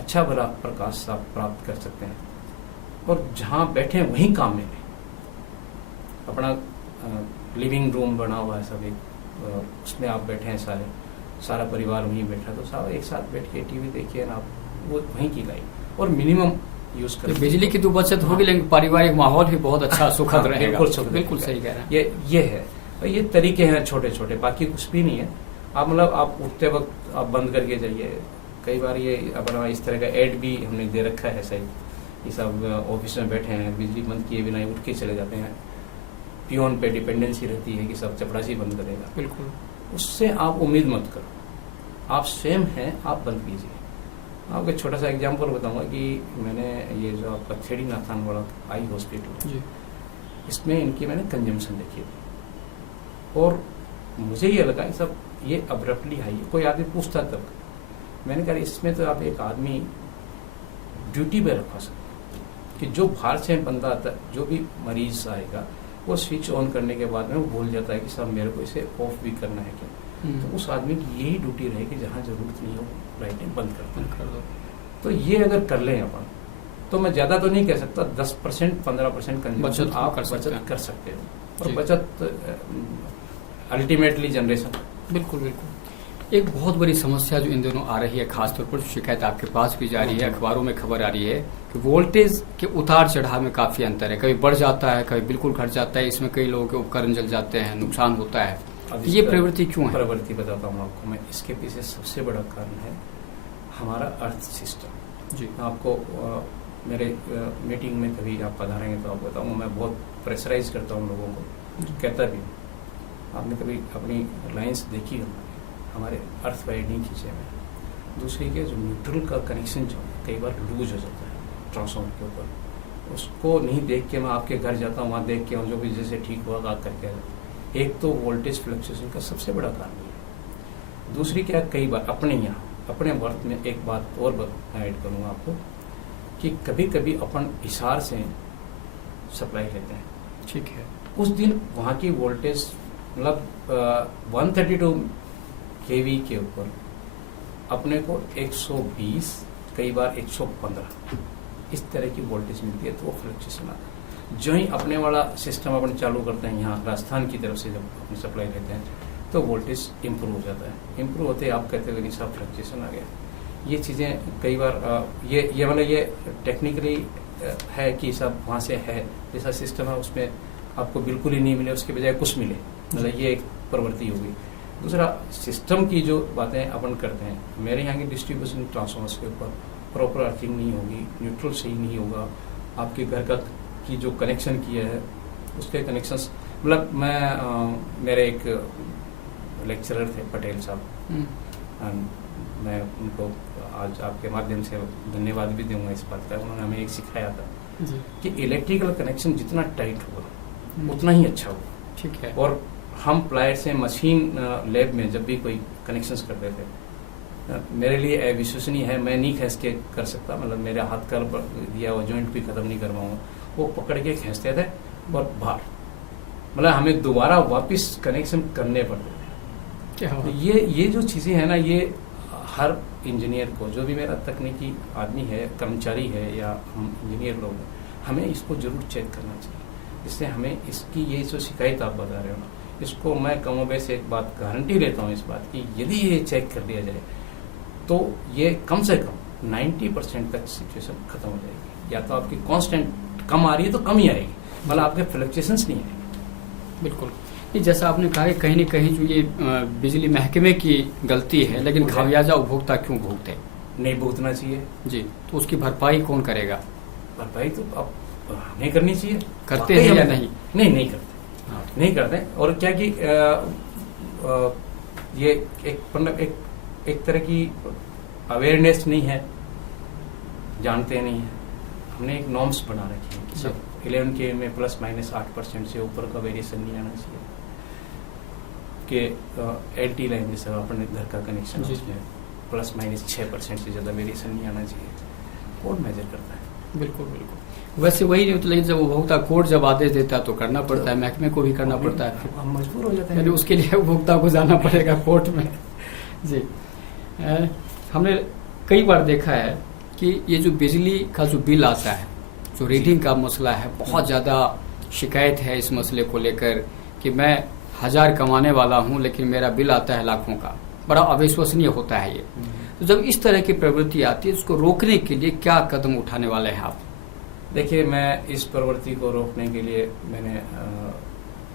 अच्छा भला प्रकाश आप प्राप्त कर सकते हैं, और जहाँ बैठे वहीं काम में लें। अपना लिविंग रूम बना हुआ है सब एक, उसमें आप बैठे हैं सारा परिवार वहीं बैठा, तो सारा एक साथ बैठ के टीवी देखिए ना, आप वो वहीं की लाइट और मिनिमम यूज तो करें। बिजली की तो बचत होगी, लेकिन पारिवारिक माहौल भी बहुत अच्छा सुखद हाँ, रहेगा। बिल्कुल सुखद बिल्कुल रहेगा। सही कह रहे हैं। ये है, तो ये तरीके हैं छोटे छोटे, बाकी कुछ भी नहीं है। आप मतलब आप उठते वक्त आप बंद करके जाइए। कई बार ये अपना इस तरह का एड भी हमने दे रखा है, सही ये सब ऑफिस में बैठे हैं, बिजली बंद किए बिना ही उठ के चले जाते हैं। पियोन पे डिपेंडेंसी रहती है कि सब चपरासी बंद करेगा, बिल्कुल। उससे आप उम्मीद मत करो। आप स्वयं हैं, आप बंद कीजिए। आपको एक छोटा सा एग्जांपल बताऊंगा कि मैंने ये जो आपका खेड़ी नाथान वाला आई हॉस्पिटल, जी। इसमें इनकी मैंने कंजम्पशन देखी थी, और मुझे ये लगा कि सब ये अब्रप्टली हाई है। कोई आदमी पूछता तब, मैंने कहा इसमें तो आप एक आदमी ड्यूटी पे रखवा सकते कि जो बाहर से बंदा आता है, जो भी मरीज आएगा, वो स्विच ऑन करने के बाद में वो भूल जाता है कि साहब मेरे को इसे ऑफ भी करना है क्या। तो उस आदमी की यही ड्यूटी रहे कि जहाँ जरूरत नहीं हो लाइटें बंद कर दो। तो ये अगर कर लें अपन, तो मैं ज्यादा तो नहीं कह सकता, 10% 15% कंजम्पशन बचत आप कर सकते बचत हैं। कर सकते हो, और जी। बचत अल्टीमेटली जनरेशन। बिल्कुल बिल्कुल। एक बहुत बड़ी समस्या जो इन दिनों आ रही है, खासतौर पर शिकायत आपके पास भी जा रही है, अखबारों में खबर आ रही है कि वोल्टेज के उतार चढ़ाव में काफी अंतर है। कभी बढ़ जाता है, कभी बिल्कुल घट जाता है। इसमें कई लोगों के उपकरण जल जाते हैं, नुकसान होता है। अब ये इसका प्रवृत्ति क्यों है? प्रवृत्ति बताता हूँ आपको मैं। इसके पीछे सबसे बड़ा कारण है हमारा अर्थ सिस्टम। जी। आपको मेरे मीटिंग में कभी आप पधारेंगे तो आपको बताऊंगा, मैं बहुत प्रेशराइज करता हूँ लोगों को, कहता भी हूँ। आपने कभी अपनी लाइन्स देखी हो, हमारे अर्थ वायर नहीं खींचे हुए। दूसरी के जो न्यूट्रल का कनेक्शन जो कई बार लूज हो जाता है ट्रांसफार्मर के ऊपर, उसको नहीं देख के मैं आपके घर जाता हूँ, वहाँ देख के जो भी जैसे ठीक हुआ आप करके आ जाते। एक तो वोल्टेज फ्लक्चुएशन का सबसे बड़ा कारण है। दूसरी क्या, कई बार अपने यहाँ अपने वर्क में एक बात और ऐड करूँगा आपको, कि कभी कभी अपन हिसार से सप्लाई लेते हैं। ठीक है। उस दिन वहाँ की वोल्टेज मतलब 132 kV के ऊपर अपने को 120, कई बार 115 इस तरह की वोल्टेज मिलती है, तो वो फ्लक्चुएशन आता है। जो ही अपने वाला सिस्टम अपन चालू करते हैं यहाँ राजस्थान की तरफ से, जब अपनी सप्लाई लेते हैं तो वोल्टेज इम्प्रूव हो जाता है। इम्प्रूव होते आप कहते हो कि नहीं साहब फ्लक्चुएशन आ गया। ये चीज़ें कई बार ये मतलब ये टेक्निकली है कि सब वहाँ से है, जैसा सिस्टम है उसमें आपको बिल्कुल ही नहीं मिले, उसके बजाय कुछ मिले, मतलब ये एक प्रवृत्ति होगी। दूसरा, सिस्टम की जो बातें अपन करते हैं, मेरे यहाँ की डिस्ट्रीब्यूशन ट्रांसफॉर्मर्स के ऊपर प्रॉपर अर्थिंग नहीं होगी, न्यूट्रल सही नहीं होगा, आपके घर का की जो कनेक्शन किया है उसके कनेक्शंस, मतलब मैं मेरे एक लेक्चरर थे पटेल साहब, मैं उनको आज आपके माध्यम से धन्यवाद भी दूंगा इस बात का। उन्होंने हमें एक सिखाया था कि इलेक्ट्रिकल कनेक्शन जितना टाइट होगा उतना ही अच्छा होगा। ठीक है। और हम प्लायर से मशीन लैब में जब भी कोई कनेक्शंस करते थे, मेरे लिए अविश्वसनीय है, मैं नहीं खींच के कर सकता, मतलब मेरे हाथ का दिया हुआ जॉइंट भी खत्म नहीं करवाऊंगा, वो पकड़ के खींचते थे और बाहर, मतलब हमें दोबारा वापस कनेक्शन करने पड़ते थे। तो ये जो चीज़ें हैं ना, ये हर इंजीनियर को, जो भी मेरा तकनीकी आदमी है, कर्मचारी है या हम इंजीनियर लोग हैं, हमें इसको जरूर चेक करना चाहिए, जिससे हमें इसकी ये जो शिकायत आप बता रहे हो ना, इसको मैं कमोबेश से एक बात गारंटी लेता हूँ इस बात की, यदि ये चेक कर दिया जाए तो ये कम से कम 90% तक सिचुएशन खत्म हो जाएगी। या तो आपकी कांस्टेंट कम आ रही है तो कम ही आएगी, मतलब आपके फ्लक्चुएशंस नहीं आएंगे। बिल्कुल। ये जैसा आपने कहा कि कहीं न कहीं जो ये बिजली महकमे की गलती है, लेकिन खामियाजा उपभोक्ता क्यों भुगते? नहीं भुगतना चाहिए जी, तो उसकी भरपाई कौन करेगा? भरपाई तो अब हमें करनी चाहिए। करते हैं या नहीं? नहीं करते। हाँ। नहीं करते। और क्या कि ये एक मतलब एक तरह की अवेयरनेस नहीं है, जानते नहीं है। हमने एक नॉर्म्स बना रखे हैं कि सब 11 के में प्लस माइनस 8% से ऊपर का वेरिएशन नहीं आना चाहिए, कि LT लाइन जैसे अपने घर का कनेक्शन उसमें प्लस माइनस 6% से ज़्यादा वेरिएशन नहीं आना चाहिए। कोड मेजर करता है। बिल्कुल बिल्कुल। वैसे वही नहीं होता, लेकिन जब उपभोक्ता कोर्ट जब आदेश देता है तो करना पड़ता है, महकमे को भी करना पड़ता है, हम मजबूर हो जाते हैं, यानी उसके लिए उपभोक्ता को जाना पड़ेगा कोर्ट में। जी, हमने कई बार देखा है कि ये जो बिजली का जो बिल आता है, जो रीडिंग का मसला है, बहुत ज़्यादा शिकायत है इस मसले को लेकर कि मैं 1000 कमाने वाला हूँ लेकिन मेरा बिल आता है लाखों का। बड़ा अविश्वसनीय होता है ये। तो जब इस तरह की प्रवृत्ति आती है, उसको रोकने के लिए क्या कदम उठाने वाले हैं आप? देखिए, मैं इस प्रवृत्ति को रोकने के लिए मैंने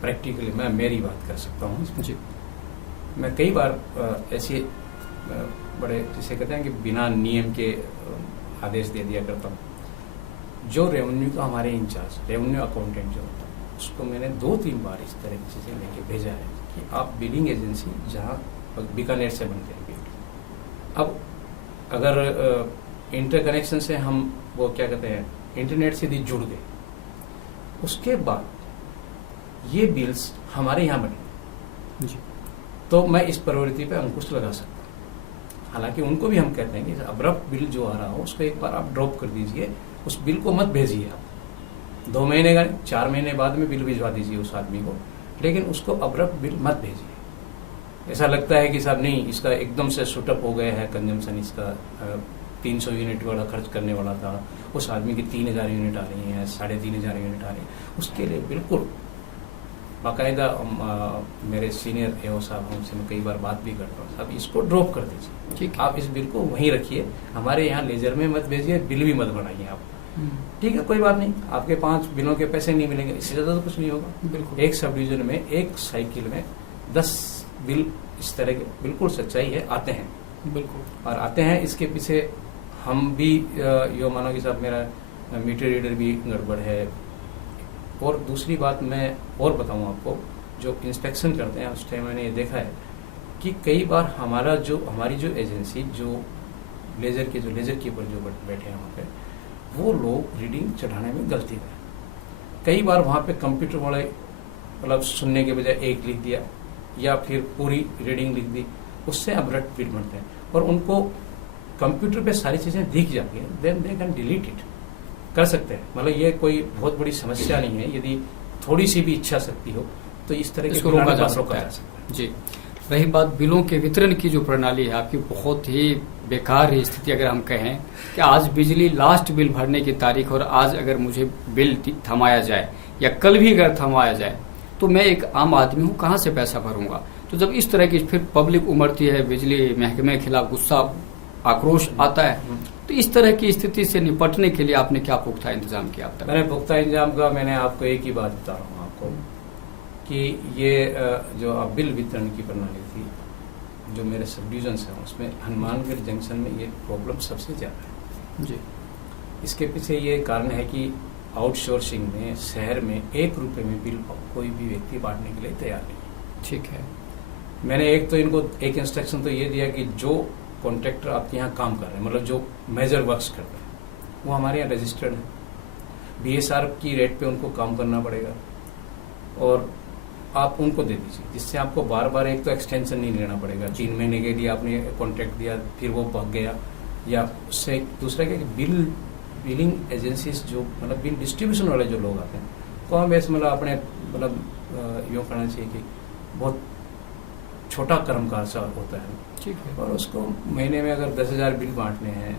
प्रैक्टिकली मैं मेरी बात कर सकता हूँ इसमें। जी, मैं कई बार ऐसे बड़े जिसे कहते हैं कि बिना नियम के आदेश दे दिया करता हूँ। जो रेवेन्यू का हमारे इंचार्ज रेवेन्यू अकाउंटेंट जो होता है, उसको मैंने 2-3 बार इस तरह की चीज़ें लेके भेजा है कि आप बिलिंग एजेंसी जहाँ बीकानेर से बनते हैं बिल, अब अगर इंटरकनेक्शन से हम वो क्या कहते हैं इंटरनेट से भी जुड़ गए, उसके बाद ये बिल्स हमारे यहाँ बने जी, तो मैं इस प्रवृत्ति पे अंकुश लगा सकता हूँ। हालांकि उनको भी हम कहते हैं कि अब्रप्ट बिल जो आ रहा हो उसको एक बार आप ड्रॉप कर दीजिए, उस बिल को मत भेजिए आप 2 महीने का 4 महीने बाद में बिल भिजवा दीजिए उस आदमी को, लेकिन उसको अब्रप्ट बिल मत भेजिए। ऐसा लगता है कि साहब नहीं, इसका एकदम से शूटअप हो गया है कंजम्पशन, इसका 300 यूनिट वाला खर्च करने वाला था, उस आदमी की 3000 यूनिट आ रही हैं, 3500 यूनिट आ रही है, उसके लिए बिल्कुल बाकायदा मेरे सीनियर एओ साहब हमसे मैं कई बार बात भी करता हूँ, साहब इसको ड्रॉप कर दीजिए, ठीक, आप इस बिल को वहीं रखिए, हमारे यहाँ लेजर में मत भेजिए, बिल भी मत बनाइए आप। ठीक है, कोई बात नहीं, आपके 5 बिलों के पैसे नहीं मिलेंगे, इससे ज़्यादा तो कुछ नहीं होगा। बिल्कुल। एक सब डिवीजन में एक साइकिल में 10 बिल इस तरह के बिल्कुल सच्चाई है आते हैं, बिल्कुल, और आते हैं। इसके पीछे हम भी यो मानो कि साहब मेरा मीटर रीडर भी गड़बड़ है। और दूसरी बात मैं और बताऊं आपको, जो इंस्पेक्शन करते हैं उस टाइम मैंने ये देखा है कि कई बार हमारी जो एजेंसी जो लेजर कीपर जो बैठे हैं वहाँ पे, वो लोग रीडिंग चढ़ाने में गलती करें। कई बार वहाँ पे कंप्यूटर वाले मतलब सुनने के बजाय 1 लिख दिया या फिर पूरी रीडिंग लिख दी, उससे अब्रप्ट बिल बनते हैं और उनको कंप्यूटर पे सारी चीज़ें दिख जाती हैं, then they can delete it, कर सकते हैं। मतलब ये कोई बहुत बड़ी समस्या नहीं है, यदि थोड़ी सी भी इच्छा शक्ति हो तो इस तरह के इसको रोका जा सकता है। जी, रही बात बिलों के वितरण की जो प्रणाली है आपकी, बहुत ही बेकार है स्थिति। अगर हम कहें कि आज बिजली लास्ट बिल भरने की तारीख और आज अगर मुझे बिल थमाया जाए या कल भी अगर थमाया जाए तो मैं एक आम आदमी हूँ, कहाँ से पैसा भरूंगा? तो जब इस तरह की फिर पब्लिक उमड़ती है, बिजली महकमे के खिलाफ गुस्सा आक्रोश आता है, तो इस तरह की स्थिति से निपटने के लिए आपने क्या पुख्ता इंतजाम किया अब तक? मैंने पुख्ता इंतजाम का मैंने आपको एक ही बात बता रहा हूँ आपको कि ये जो बिल वितरण की प्रणाली थी जो मेरे सब डिवीजन है उसमें हनुमानगढ़ जंक्शन में ये प्रॉब्लम सबसे ज़्यादा है। जी, इसके पीछे ये कारण है कि आउटसोर्सिंग में शहर में 1 रुपये में बिल कोई भी व्यक्ति बांटने के लिए तैयार नहीं। ठीक है, मैंने इनको एक इंस्ट्रक्शन तो ये दिया कि जो कॉन्ट्रैक्टर आपके यहाँ काम कर रहे हैं, मतलब जो मेजर वर्क्स कर रहे हैं, वो हमारे यहाँ रजिस्टर्ड है, BSR की रेट पे उनको काम करना पड़ेगा और आप उनको दे दीजिए, जिससे आपको बार बार एक तो एक्सटेंशन नहीं लेना पड़ेगा। 3 महीने के लिए आपने कॉन्ट्रैक्ट दिया फिर वो भाग गया, या उससे दूसरा क्या कि बिलिंग एजेंसीज जो मतलब बिल डिस्ट्रीब्यूशन वाले जो लोग आते हैं, कौन बेस मतलब अपने मतलब यूँ करना चाहिए कि बहुत छोटा कर्मकार सा होता है, ठीक है, और उसको महीने में अगर 10,000 बिल बांटने हैं,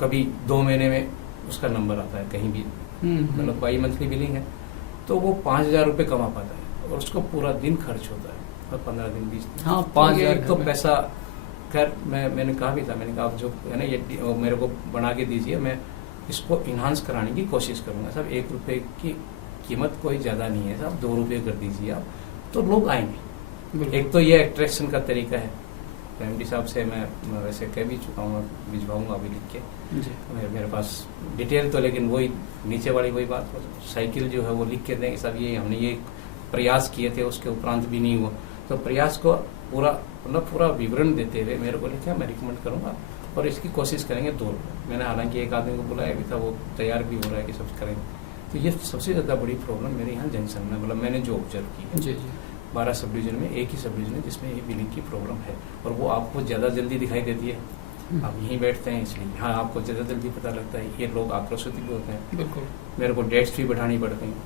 कभी 2 महीने में उसका नंबर आता है कहीं भी, मतलब बाई मंथली बिलिंग है, तो वो 5,000 रुपये कमा पाता है और उसको पूरा दिन खर्च होता है और 15 दिन 20 दिन। हाँ, 5,000 तो पैसा खैर मैंने कहा भी था, मैंने कहा आप जो है ना ये मेरे को बना के दीजिए, मैं इसको इन्हांस कराने की कोशिश करूँगा। साहब 1 रुपये की कीमत कोई ज़्यादा नहीं है साहब, 2 रुपये कर दीजिए आप, तो लोग आएंगे। एक तो ये अट्रैक्शन का तरीका है। एमडी साहब से मैं वैसे कह भी चुका हूँ, भिजवाऊँगा अभी लिख के जी, मेरे पास डिटेल तो, लेकिन वही नीचे वाली वही बात, साइकिल जो है वो लिख के देंगे साहब, ये हमने ये प्रयास किए थे उसके उपरांत भी नहीं हुआ, तो प्रयास को पूरा पूरा विवरण देते हुए मेरे को लिखा, मैं रिकमेंड करूँगा और इसकी कोशिश करेंगे दूर। मैंने हालांकि एक आदमी को बुलाया भी था, वो तैयार भी हो रहा है कि सब करेंगे। तो ये सबसे ज़्यादा बड़ी प्रॉब्लम मेरे यहाँ जंक्शन में, मतलब मैंने जो ऑब्जर्व की है जी जी 12 सब डिवीजन में एक ही सब डिवीजन है जिसमें ये बिलिंग की प्रॉब्लम है, और वो आपको ज़्यादा जल्दी दिखाई देती है। आप यहीं बैठते हैं इसलिए यहाँ आपको ज़्यादा जल्दी पता लगता है। ये लोग आक्रोशित भी होते हैं, बिल्कुल मेरे को डेट्स भी बढ़ानी पड़ती हैं,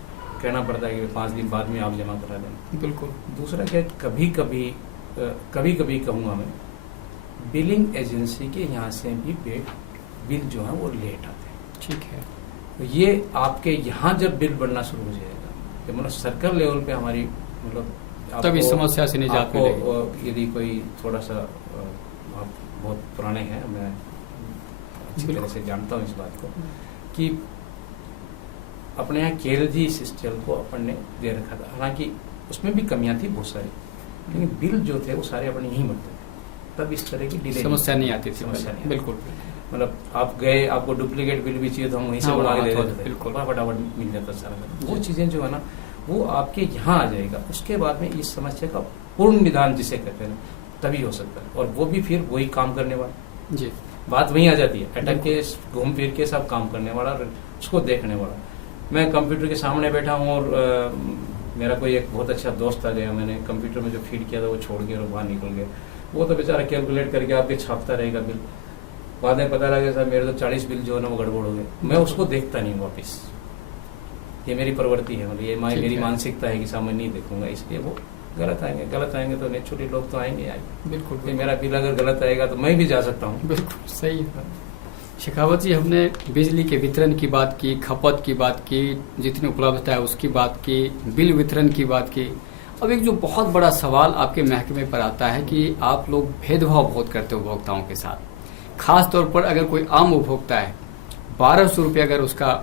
कहना पड़ता है कि 5 दिन बाद में आप जमा करा दें। बिल्कुल। दूसरा क्या, कभी कभी कहूँगा मैं, बिलिंग एजेंसी के यहाँ से भी बिल जो है वो लेट आते हैं। ठीक है। तो ये आपके यहाँ जब बिल बढ़ना शुरू हो जाएगा, तो मतलब सर्कल लेवल पे हमारी मतलब तब इस समस्या से निजात मिलेगी। यदि कोई थोड़ा सा आप बहुत पुराने हैं, मैं अच्छी तरह से जानता हूँ इस बात को, कि अपने यहाँ केएलजी सिस्टम को अपन ने दे रखा था, हालांकि उसमें भी कमियां थी बहुत सारी, लेकिन बिल जो थे वो सारे अपने यहीं बढ़ते थे, तब इस तरह की डिले समस्या नहीं आती थी। समस्या नहीं। बिल्कुल। मतलब आप गए, आपको डुप्लीकेट बिल भी चाहिए तो हम वहीं से बना के दे देते थे, बिल्कुल फटाफट मिल जाता सारा। वो चीजें जो है ना वो आपके यहाँ आ जाएगा, उसके बाद में इस समस्या का पूर्ण निदान जिसे कहते हैं तभी हो सकता है, और वो भी फिर वही काम करने वाला जी, बात वहीं आ जाती है, अटक के घूम फिर के सब काम करने वाला और उसको देखने वाला। मैं कंप्यूटर के सामने बैठा हूँ और मेरा कोई एक बहुत अच्छा दोस्त आ गया, मैंने कंप्यूटर में जो फीड किया था वो छोड़ के और बाहर निकल गया, वो तो बेचारा कैलकुलेट करके आपके छापता रहेगा बिल, बाद में पता लगे सर मेरे तो 40 बिल जो है ना वो गड़बड़ हो गए, मैं उसको देखता नहीं वापिस। ये मेरी प्रवृत्ति है, मतलब ये मेरी मानसिकता है कि सामने नहीं देखूंगा, इसलिए वो गलत आएंगे तो नेचुरली लोग तो आएंगे। बिल्कुल। मेरा बिल अगर गलत आएगा तो मैं भी जा सकता हूँ। बिल्कुल सही है। शेखावत जी, हमने बिजली के वितरण की बात की, खपत की बात की, जितनी उपलब्धता है उसकी बात की, बिल वितरण की बात की। अब एक जो बहुत बड़ा सवाल आपके महकमे पर आता है कि आप लोग भेदभाव बहुत करते हो उपभोक्ताओं के साथ। खास तौर पर अगर कोई आम उपभोक्ता है, 1200 रुपये अगर उसका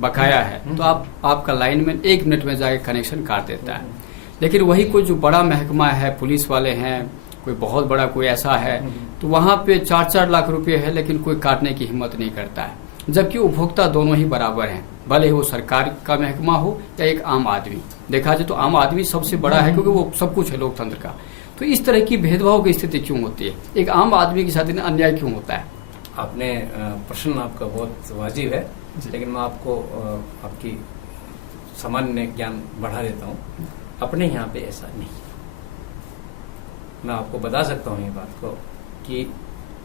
बकाया है तो आपका लाइनमैन 1 मिनट में जाके कनेक्शन काट देता है। लेकिन वही कोई जो बड़ा महकमा है, पुलिस वाले हैं, कोई बहुत बड़ा कोई ऐसा है, तो वहाँ पे 4-4 लाख रुपए है लेकिन कोई काटने की हिम्मत नहीं करता है, जबकि उपभोक्ता दोनों ही बराबर हैं, भले ही वो सरकार का महकमा हो या एक आम आदमी। देखा जाए तो आम आदमी सबसे बड़ा है क्योंकि वो सब कुछ है लोकतंत्र का। तो इस तरह की भेदभाव की स्थिति क्यों होती है, एक आम आदमी के साथ अन्याय क्यों होता है? आपने प्रश्न आपका बहुत वाजिब है, लेकिन मैं आपको आपकी सामान्य ज्ञान बढ़ा देता हूँ। अपने यहाँ पे ऐसा नहीं, मैं आपको बता सकता हूँ ये बात को कि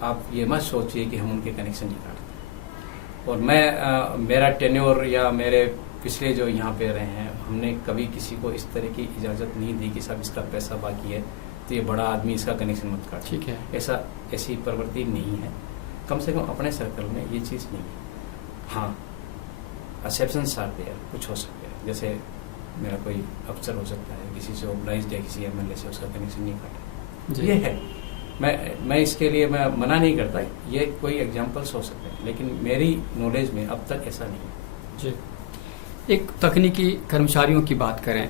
आप ये मत सोचिए कि हम उनके कनेक्शन नहीं काटते। और मैं मेरा टेन्योर या मेरे पिछले जो यहाँ पे रहे हैं, हमने कभी किसी को इस तरह की इजाज़त नहीं दी कि साहब इसका पैसा बाकी है तो ये बड़ा आदमी इसका कनेक्शन मत काट। ठीक है, ऐसी प्रवृत्ति नहीं है, कम से कम अपने सर्कल में ये चीज़ नहीं है। हाँ, एक्सेप्शंस आर देयर, कुछ हो सकते हैं, जैसे मेरा कोई अफसर हो सकता है, किसी से ऑब्लाइज्ड है, किसी एमएलए से उसका कनेक्शन नहीं काटा, ये है। मैं इसके लिए मैं मना नहीं करता, ये कोई एग्जांपल्स हो सकते हैं, लेकिन मेरी नॉलेज में अब तक ऐसा नहीं है। जी। एक तकनीकी कर्मचारियों की बात करें,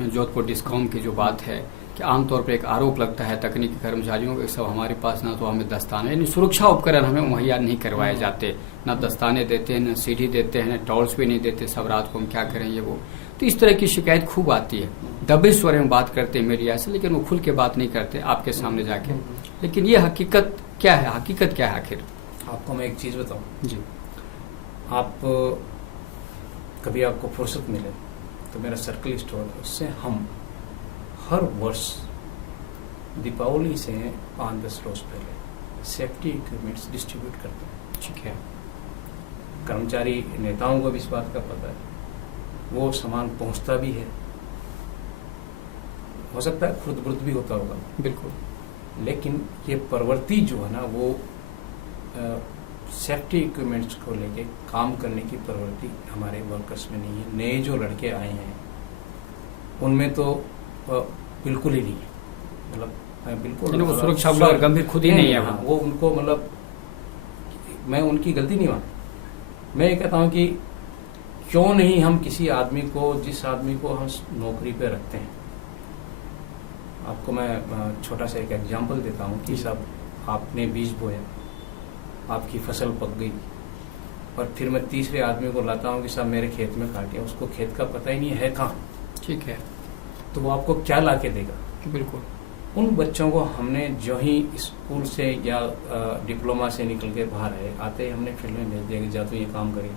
जोधपुर डिस्कॉम की जो बात है कि आमतौर पर एक आरोप लगता है तकनीकी कर्मचारियों के, सब हमारे पास ना तो हमें दस्ताने यानी सुरक्षा उपकरण हमें मुहैया नहीं करवाए जाते, ना दस्ताने देते हैं, ना सीढ़ी देते हैं, ना टॉर्च भी नहीं देते, सब रात को हम क्या करें ये वो। तो इस तरह की शिकायत खूब आती है, दबे स्वर में बात करते हैं मीडिया से, लेकिन वो खुल के बात नहीं करते आपके सामने जाके। लेकिन ये हकीकत क्या है, हकीकत क्या है आखिर? आपको मैं एक चीज़ बताऊँ जी। आप कभी आपको फुर्सत मिले तो मेरा सर्कल स्टोर है, उससे हम हर वर्ष दीपावली से 5-10 रोज पहले सेफ्टी इक्विपमेंट्स डिस्ट्रीब्यूट करते हैं। ठीक है। कर्मचारी नेताओं को भी इस बात का पता है, वो सामान पहुंचता भी है, हो सकता है खुर्द-बुर्द भी होता होगा, बिल्कुल, लेकिन ये प्रवृत्ति जो है ना वो सेफ्टी इक्विपमेंट्स को लेके काम करने की प्रवृत्ति हमारे वर्कर्स में नहीं है। नए जो लड़के आए हैं उनमें तो बिल्कुल ही नहीं है, मतलब बिल्कुल वो सुरक्षा गंभीर खुद ही नहीं है। हाँ, वो उनको मतलब मैं उनकी गलती नहीं मानता, मैं ये कहता हूँ कि क्यों नहीं हम किसी आदमी को, जिस आदमी को हम नौकरी पे रखते हैं, आपको मैं छोटा सा एक एग्जांपल देता हूँ कि साहब आपने बीज बोया, आपकी फसल पक गई, और फिर मैं तीसरे आदमी को लाता हूँ कि साहब मेरे खेत में काटे, उसको खेत का पता ही नहीं है कहाँ। ठीक है। तो वो आपको क्या ला के देगा? बिल्कुल। उन बच्चों को हमने जो ही स्कूल से या डिप्लोमा से निकल के बाहर आए, आते ही हमने फील्ड में भेज दिया कि जा तो ये काम करिए।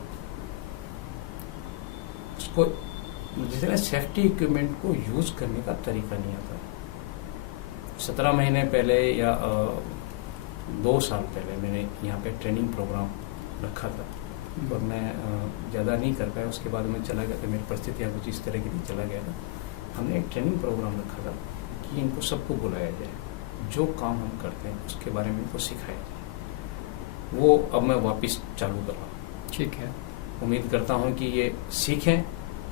उसको जिसमें सेफ्टी इक्विपमेंट को यूज करने का तरीका नहीं आता। 17 महीने पहले या 2 साल पहले मैंने यहाँ पे ट्रेनिंग प्रोग्राम रखा था और मैं ज़्यादा नहीं कर पाया। उसके बाद मैं चला गया था, मेरी परिस्थितियाँ कुछ इस तरह की थी, चला गया था। हमने एक ट्रेनिंग प्रोग्राम रखा था कि इनको सबको बुलाया जाए, जो काम हम करते हैं उसके बारे में इनको सिखाया जाए। वो अब मैं वापस चालू कर रहा हूँ। ठीक है। उम्मीद करता हूँ कि ये सीखें,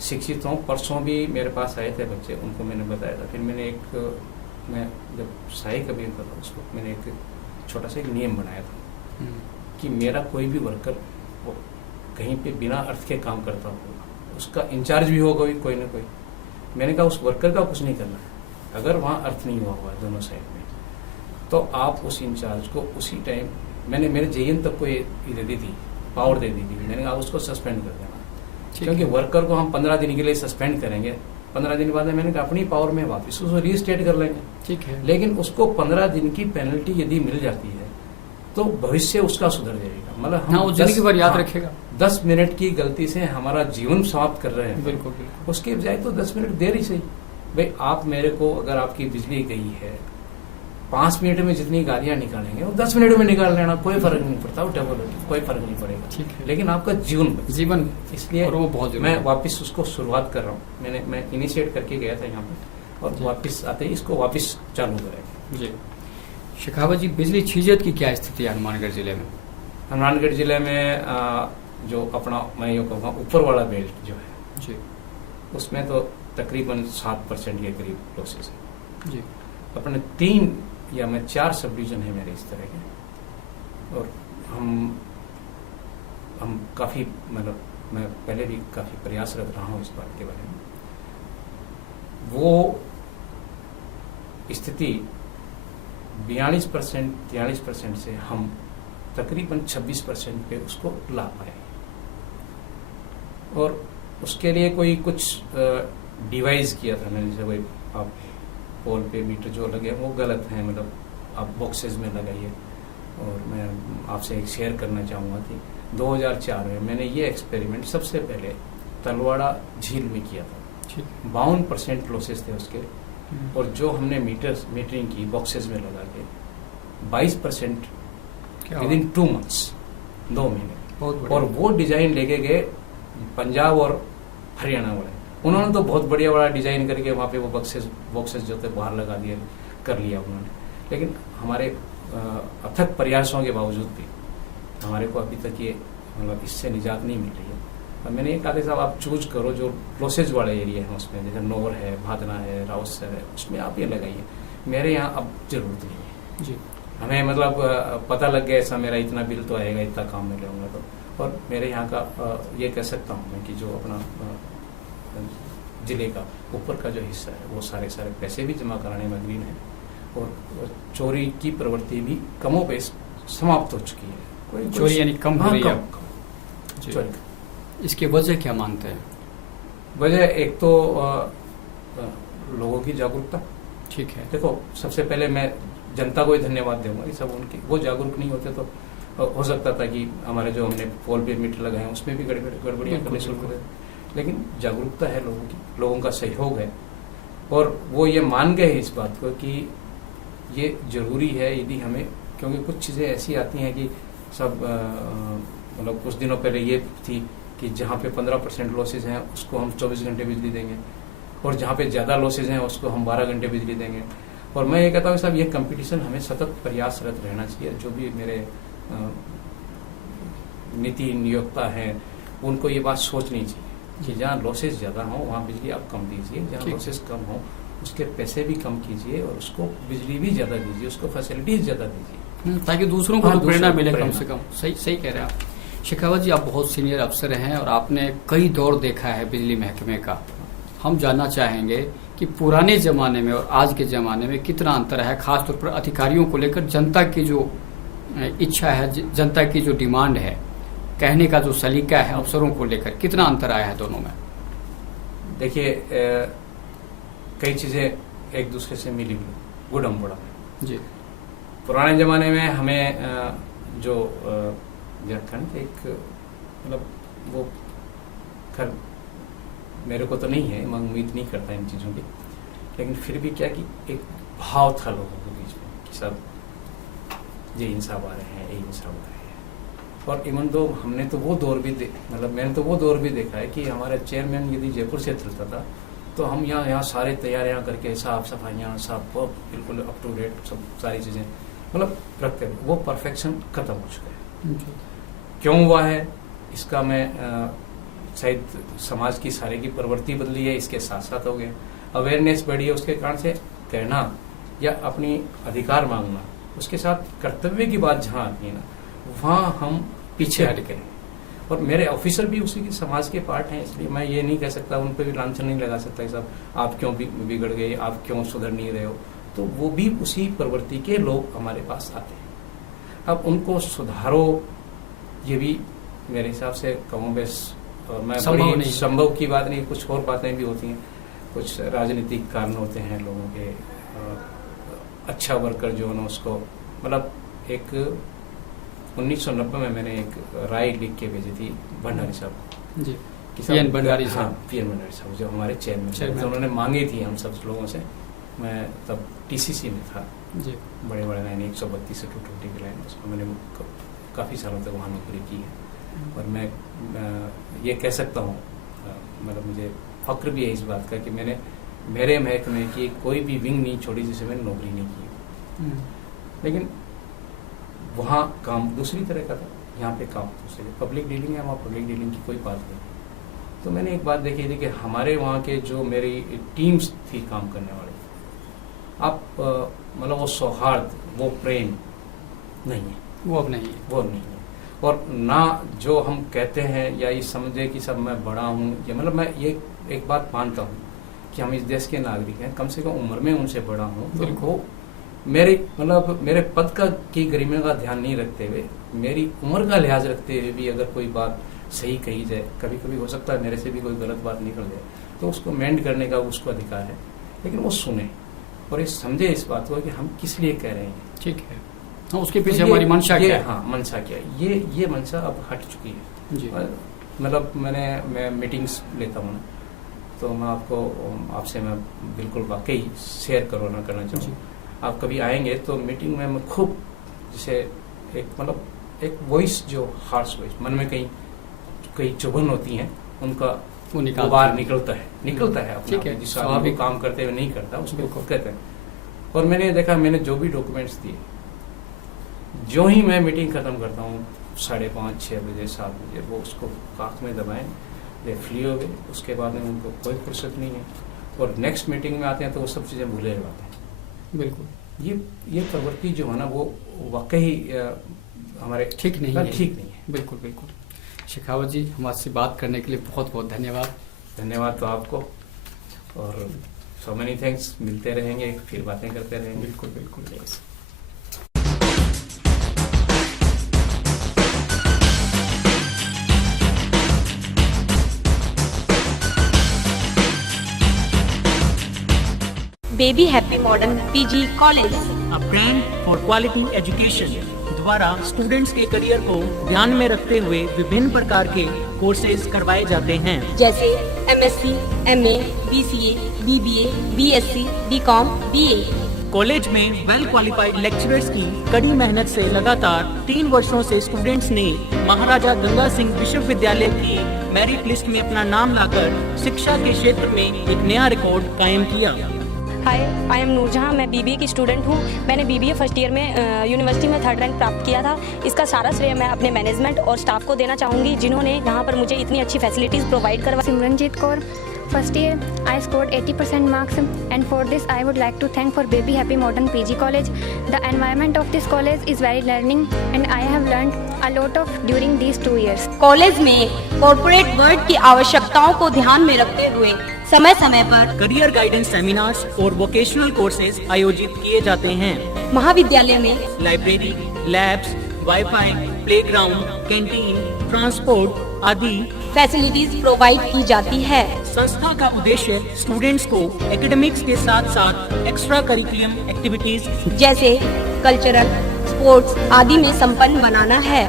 शिक्षित हों। परसों भी मेरे पास आए थे बच्चे, उनको मैंने बताया था। फिर मैंने मैं जब सहायक अभियंता था उस वक्त मैंने एक छोटा सा एक नियम बनाया था कि मेरा कोई भी वर्कर वो कहीं पे बिना अर्थ के काम करता होगा, उसका इंचार्ज भी होगा कोई ना कोई। मैंने कहा उस वर्कर का कुछ नहीं करना है। अगर वहाँ अर्थ नहीं हुआ हुआ है दोनों साइड में, तो आप उस इंचार्ज को उसी टाइम, मैंने मेरे जेएन तक को ये दे दी थी, पावर दे दी थी। मैंने कहा उसको सस्पेंड कर देना, क्योंकि वर्कर को हम 15 दिन के लिए सस्पेंड करेंगे, 15 दिन बाद मैंने कहा अपनी पावर में वापस उसको रीस्टेट कर लेंगे। ठीक है। लेकिन उसको 15 दिन की पेनल्टी यदि मिल जाती है तो भविष्य उसका सुधर जाएगा। मतलब हम जिंदगी भर याद रखेगा। 10 मिनट की गलती से हमारा जीवन समाप्त कर रहे हैं। बिल्कुल बिल्कुल। उसके बजाय तो 10 मिनट देर ही सही। भाई आप मेरे को, अगर आपकी बिजली गई है, 5 मिनट में जितनी गालियां निकालेंगे वो 10 मिनट में निकाल लेना, कोई फर्क नहीं पड़ता। वो डबल होगी, कोई फर्क नहीं पड़ेगा। ठीक है। लेकिन आपका जीवन इसलिए और वो बहुत मैं वापस उसको शुरुआत कर रहा हूँ। मैं इनिशिएट करके गया था यहाँ पे, और वापस आते ही इसको वापस चालू करेंगे। जी। शेखावत जी, बिजली छीजत की क्या स्थिति है हनुमानगढ़ जिले में? हनुमानगढ़ जिले में जो अपना मैं ये कहूँगा ऊपर वाला बेल्ट जो है जी, उसमें तो तकरीबन 7% के करीब लॉसेस है जी। अपने 3 या 4 सब डिवीजन है मेरे इस तरह के, और हम काफ़ी, मतलब मैं पहले भी काफ़ी प्रयासरत रहा हूँ इस बात के बारे में। वो स्थिति 42% 43% से हम तकरीबन 26% पे उसको ला पाए, और उसके लिए कोई कुछ डिवाइस किया था मैंने, जैसे वही आप पोल पे मीटर जो लगे वो गलत हैं, मतलब आप बॉक्सेस में लगाइए। और मैं आपसे एक शेयर करना चाहूँगा कि 2004 में मैंने ये एक्सपेरिमेंट सबसे पहले तलवाड़ा झील में किया था। 52% लॉसेस थे उसके, और जो हमने मीटरिंग की बॉक्सेस में लगा के 22% विदिन 2 मंथ्स, 2 महीने। और वो डिजाइन लेके गए पंजाब और हरियाणा वाले, उन्होंने तो बहुत बढ़िया बड़ा डिजाइन करके वहाँ पे वो बॉक्सेस जो थे बाहर लगा दिया, कर लिया उन्होंने। लेकिन हमारे अथक प्रयासों के बावजूद भी हमारे को अभी तक ये, मतलब इससे निजात नहीं मिल रही है। और मैंने ये कहा था साहब आप चूज करो जो लॉसेज वाले एरिया हैं उसमें, जैसे नोर है, भादना है, राउसर है, उसमें आप ये लगाइए। मेरे यहाँ अब जरूरत नहीं है जी। हमें, मतलब पता लग गया ऐसा मेरा इतना बिल तो आएगा, इतना काम में लूँगा तो। और मेरे यहाँ का ये कह सकता हूँ मैं कि जो अपना जिले का ऊपर का जो हिस्सा है वो सारे पैसे भी जमा कराने में ग्रीन है, और चोरी की प्रवृत्ति भी कमोबेश समाप्त हो चुकी है। कोई चोरी यानी कम हो रही है चोरी। इसकी वजह क्या मानते हैं? वजह एक तो लोगों की जागरूकता। ठीक है। देखो, सबसे पहले मैं जनता को ही धन्यवाद दूंगा कि सब उनकी, वो जागरूक नहीं होते तो हो सकता था कि हमारे जो हमने पोल पे मीटर लगाए हैं उसमें भी गड़बड़ियाँ करने शुरू कर देते। लेकिन जागरूकता है लोगों की, लोगों का सहयोग है, और वो ये मान गए इस बात को कि ये जरूरी है। यदि हमें, क्योंकि कुछ चीज़ें ऐसी आती हैं कि सब, मतलब कुछ दिनों पहले ये थी कि जहाँ पे 15% लॉसेज हैं उसको हम 24 घंटे बिजली देंगे, और जहाँ पे ज़्यादा लॉसेज हैं उसको हम 12 घंटे बिजली देंगे। और मैं ये कहता हूँ साहब, ये कंपटीशन हमें सतत प्रयासरत रहना चाहिए। जो भी मेरे नीति नियोक्ता हैं उनको ये बात सोचनी चाहिए कि जहाँ लॉसेज ज़्यादा हो वहाँ बिजली आप कम दीजिए, जहाँ लॉसेज कम हो उसके पैसे भी कम कीजिए, और उसको बिजली भी ज़्यादा दीजिए, उसको फैसिलिटीज ज़्यादा दीजिए, ताकि दूसरों को प्रेरणा मिले कम से कम। सही कह रहे हैं आप। शेखावत जी, आप बहुत सीनियर अफसर हैं और आपने कई दौर देखा है बिजली महकमे का। हम जानना चाहेंगे कि पुराने ज़माने में और आज के ज़माने में कितना अंतर है, खासतौर पर अधिकारियों को लेकर जनता की जो इच्छा है, जनता की जो डिमांड है, कहने का जो सलीका है अफसरों को लेकर, कितना अंतर आया है दोनों में? देखिए, कई चीज़ें एक दूसरे से मिली हुई गुडम बुड़म। जी। पुराने ज़माने में हमें जो व्याख्यान एक मतलब वो खैर मेरे को तो नहीं है, मैं उम्मीद नहीं करता इन चीज़ों की, लेकिन फिर भी क्या कि एक भाव था लोगों के बीच में कि सब ये इंसाफ आ रहे हैं, ये इंसाफ आ रहे हैं। और इवन तो हमने तो वो दौर भी मतलब मैंने तो वो दौर भी देखा है कि हमारा चेयरमैन यदि जयपुर से चलता था तो हम यहाँ सारे तैयारियाँ करके साफ सफाइयाँ सब बिल्कुल अप टू डेट सब सारी चीज़ें मतलब रखते थे। वो परफेक्शन खत्म हो चुका है। क्यों हुआ है इसका मैं शायद समाज की सारे की प्रवृत्ति बदली है, इसके साथ साथ हो गया अवेयरनेस बढ़ी है, उसके कारण से कहना या अपनी अधिकार मांगना, उसके साथ कर्तव्य की बात जहाँ आती है ना वहाँ हम पीछे हट गए। और मेरे ऑफिसर भी उसी की समाज के पार्ट हैं, इसलिए मैं ये नहीं कह सकता, उन पर भी लांछन नहीं लगा सकता सब आप क्यों बिगड़ गए, आप क्यों सुधर नहीं रहे हो। तो वो भी उसी प्रवृत्ति के लोग हमारे पास आते हैं। अब उनको सुधारो ये भी मेरे हिसाब से कमों बेश, और मैं बड़ी संभव की बात नहीं, कुछ और बातें भी होती हैं, कुछ राजनीतिक कारण होते हैं लोगों के। अच्छा वर्कर जो है ना उसको मतलब एक 1990 में मैंने एक राय लिख के भेजी थी भंडारी साहब जी, पीएन भंडारी साहब जो हमारे चेयरमैन, तो उन्होंने मांगी थी हम सब लोगों से। मैं तब टीसीसी में था जी, बड़े बड़े लाइन 132 से 220 की लाइन, उसको मैंने काफ़ी सालों तक वहाँ नौकरी की है। और मैं ये कह सकता हूँ मतलब मुझे फक्र भी है इस बात का कि मैंने मेरे महकमे की कोई भी विंग नहीं छोड़ी जिसे मैंने नौकरी नहीं की। लेकिन वहाँ काम दूसरी तरह का था, यहाँ पे काम दूसरी, पब्लिक डीलिंग है, वहाँ पब्लिक डीलिंग की कोई बात नहीं। तो मैंने एक बात देखी थी कि हमारे वहाँ के जो मेरी टीम्स थी काम करने वाले, आप मतलब वो सौहार्द, वो प्रेम नहीं है, वो अब नहीं है, वो नहीं है। और ना जो हम कहते हैं या ये समझे कि सब मैं बड़ा हूँ, या मतलब मैं ये एक बात मानता हूँ कि हम इस देश के नागरिक हैं, कम से कम उम्र में उनसे बड़ा हूँ, तो वो मेरे मतलब मेरे पद का की गरिमा का ध्यान नहीं रखते हुए, मेरी उम्र का लिहाज रखते हुए भी अगर कोई बात सही कही जाए, कभी कभी हो सकता है मेरे से भी कोई गलत बात निकल जाए, तो उसको मेंड करने का उसको अधिकार है, लेकिन वो सुने और ये समझे इस बात को कि हम किस लिए कह रहे हैं। ठीक है, तो उसके पीछे हमारी मंशा क्या है? हाँ, मंशा क्या है, ये मंशा अब हट चुकी है जी। मतलब मैं मीटिंग्स लेता हूँ ना, तो मैं आपसे मैं बिल्कुल वाकई शेयर करना चाहूँ। आप कभी आएंगे तो मीटिंग में मैं खूब जैसे एक वॉइस जो हार्श वॉइस मन में कई चुभन होती हैं उनका वो बाहर निकलता है अपना, जिस आदमी को काम करते हुए नहीं करता उसको कहते हैं। और मैंने देखा, मैंने जो भी डॉक्यूमेंट्स दिए, जो ही मैं मीटिंग खत्म करता हूँ 5:30 6 बजे 7 बजे, वो उसको काख में दबाएं, वे फ्री हो गए, उसके बाद में उनको कोई फुर्सत नहीं है, और नेक्स्ट मीटिंग में आते हैं तो वो सब चीज़ें भूले जाते हैं। बिल्कुल, ये प्रवृत्ति जो है ना वो वाकई हमारे ठीक नहीं है। बिल्कुल बिल्कुल। शेखावत जी, हमारे बात करने के लिए बहुत बहुत धन्यवाद। धन्यवाद तो आपको, और सो मेनी थैंक्स। मिलते रहेंगे, फिर बातें करते रहेंगे। बिल्कुल बिल्कुल। Baby happy modern PG college, a brand for quality education द्वारा स्टूडेंट्स के करियर को ध्यान में रखते हुए विभिन्न प्रकार के कोर्सेज करवाए जाते हैं, जैसे MSc, MA, BCA, BBA, BSc, BCom, BA. College में वेल क्वालिफाइड लेक्चरर्स की कड़ी मेहनत से लगातार 3 वर्षों से स्टूडेंट्स ने महाराजा गंगा सिंह विश्वविद्यालय की मेरिट लिस्ट में अपना नाम लाकर शिक्षा के क्षेत्र में एक नया रिकॉर्ड कायम किया। हाय, आई एम नूरजहां, मैं बीबीए की स्टूडेंट हूँ। मैंने बीबीए फर्स्ट ईयर में यूनिवर्सिटी में 3rd रैंक प्राप्त किया था। इसका सारा श्रेय मैं अपने मैनेजमेंट और स्टाफ को देना चाहूँगी, जिन्होंने यहाँ पर मुझे इतनी अच्छी फैसिलिटीज़ प्रोवाइड करवाई। Simranjeet Kaur, first year I scored 80% marks, and for this I would like to thank for Baby Happy Modern PG College. The environment of this college is very learning, and I have learned a lot of during these 2 years. College में corporate world की आवश्यकताओं को ध्यान में रखते हुए समय समय पर करियर गाइडेंस सेमिनार्स और वोकेशनल कोर्सेज आयोजित किए जाते हैं। महाविद्यालय में library, labs, wifi, playground, canteen, transport आदि फैसिलिटीज प्रोवाइड की जाती है। संस्था का उद्देश्य स्टूडेंट्स को एकेडमिक्स के साथ साथ एक्स्ट्रा करिकुलम एक्टिविटीज जैसे कल्चरल, स्पोर्ट्स आदि में संपन्न बनाना है।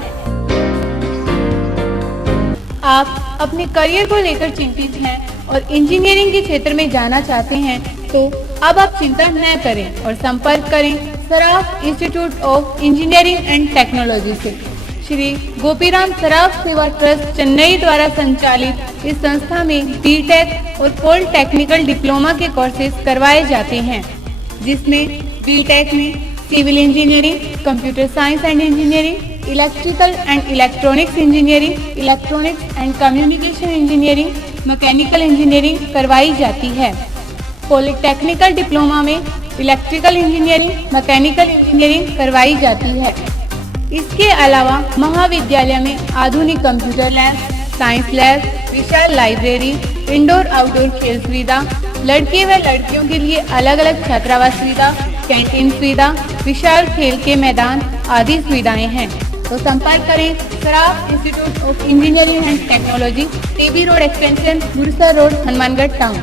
आप अपने करियर को लेकर चिंतित हैं और इंजीनियरिंग के क्षेत्र में जाना चाहते हैं तो अब आप चिंता न करें और संपर्क करें Saraf institute of engineering and technology से। श्री गोपीराम सराफ सेवा ट्रस्ट चेन्नई द्वारा संचालित इस संस्था में बीटेक और पॉलिटेक्निकल डिप्लोमा के कोर्सेज करवाए जाते हैं, जिसमें बीटेक में civil engineering, computer science and engineering, electrical and electronics engineering, electronics and communication engineering, mechanical engineering करवाई जाती है। पॉलिटेक्निकल डिप्लोमा में इलेक्ट्रिकल इंजीनियरिंग, मैकेनिकल इंजीनियरिंग करवाई जाती है। इसके अलावा महाविद्यालय में आधुनिक कंप्यूटर लैब, साइंस लैब, विशाल लाइब्रेरी, इंडोर आउटडोर खेल सुविधा, लड़के व लड़कियों के लिए अलग अलग छात्रावास सुविधा, कैंटीन सुविधा, विशाल खेल के मैदान आदि सुविधाएं हैं। तो संपर्क करें Saraf institute of engineering and technology, TB road extension, Mursar road, Hanumangarh town.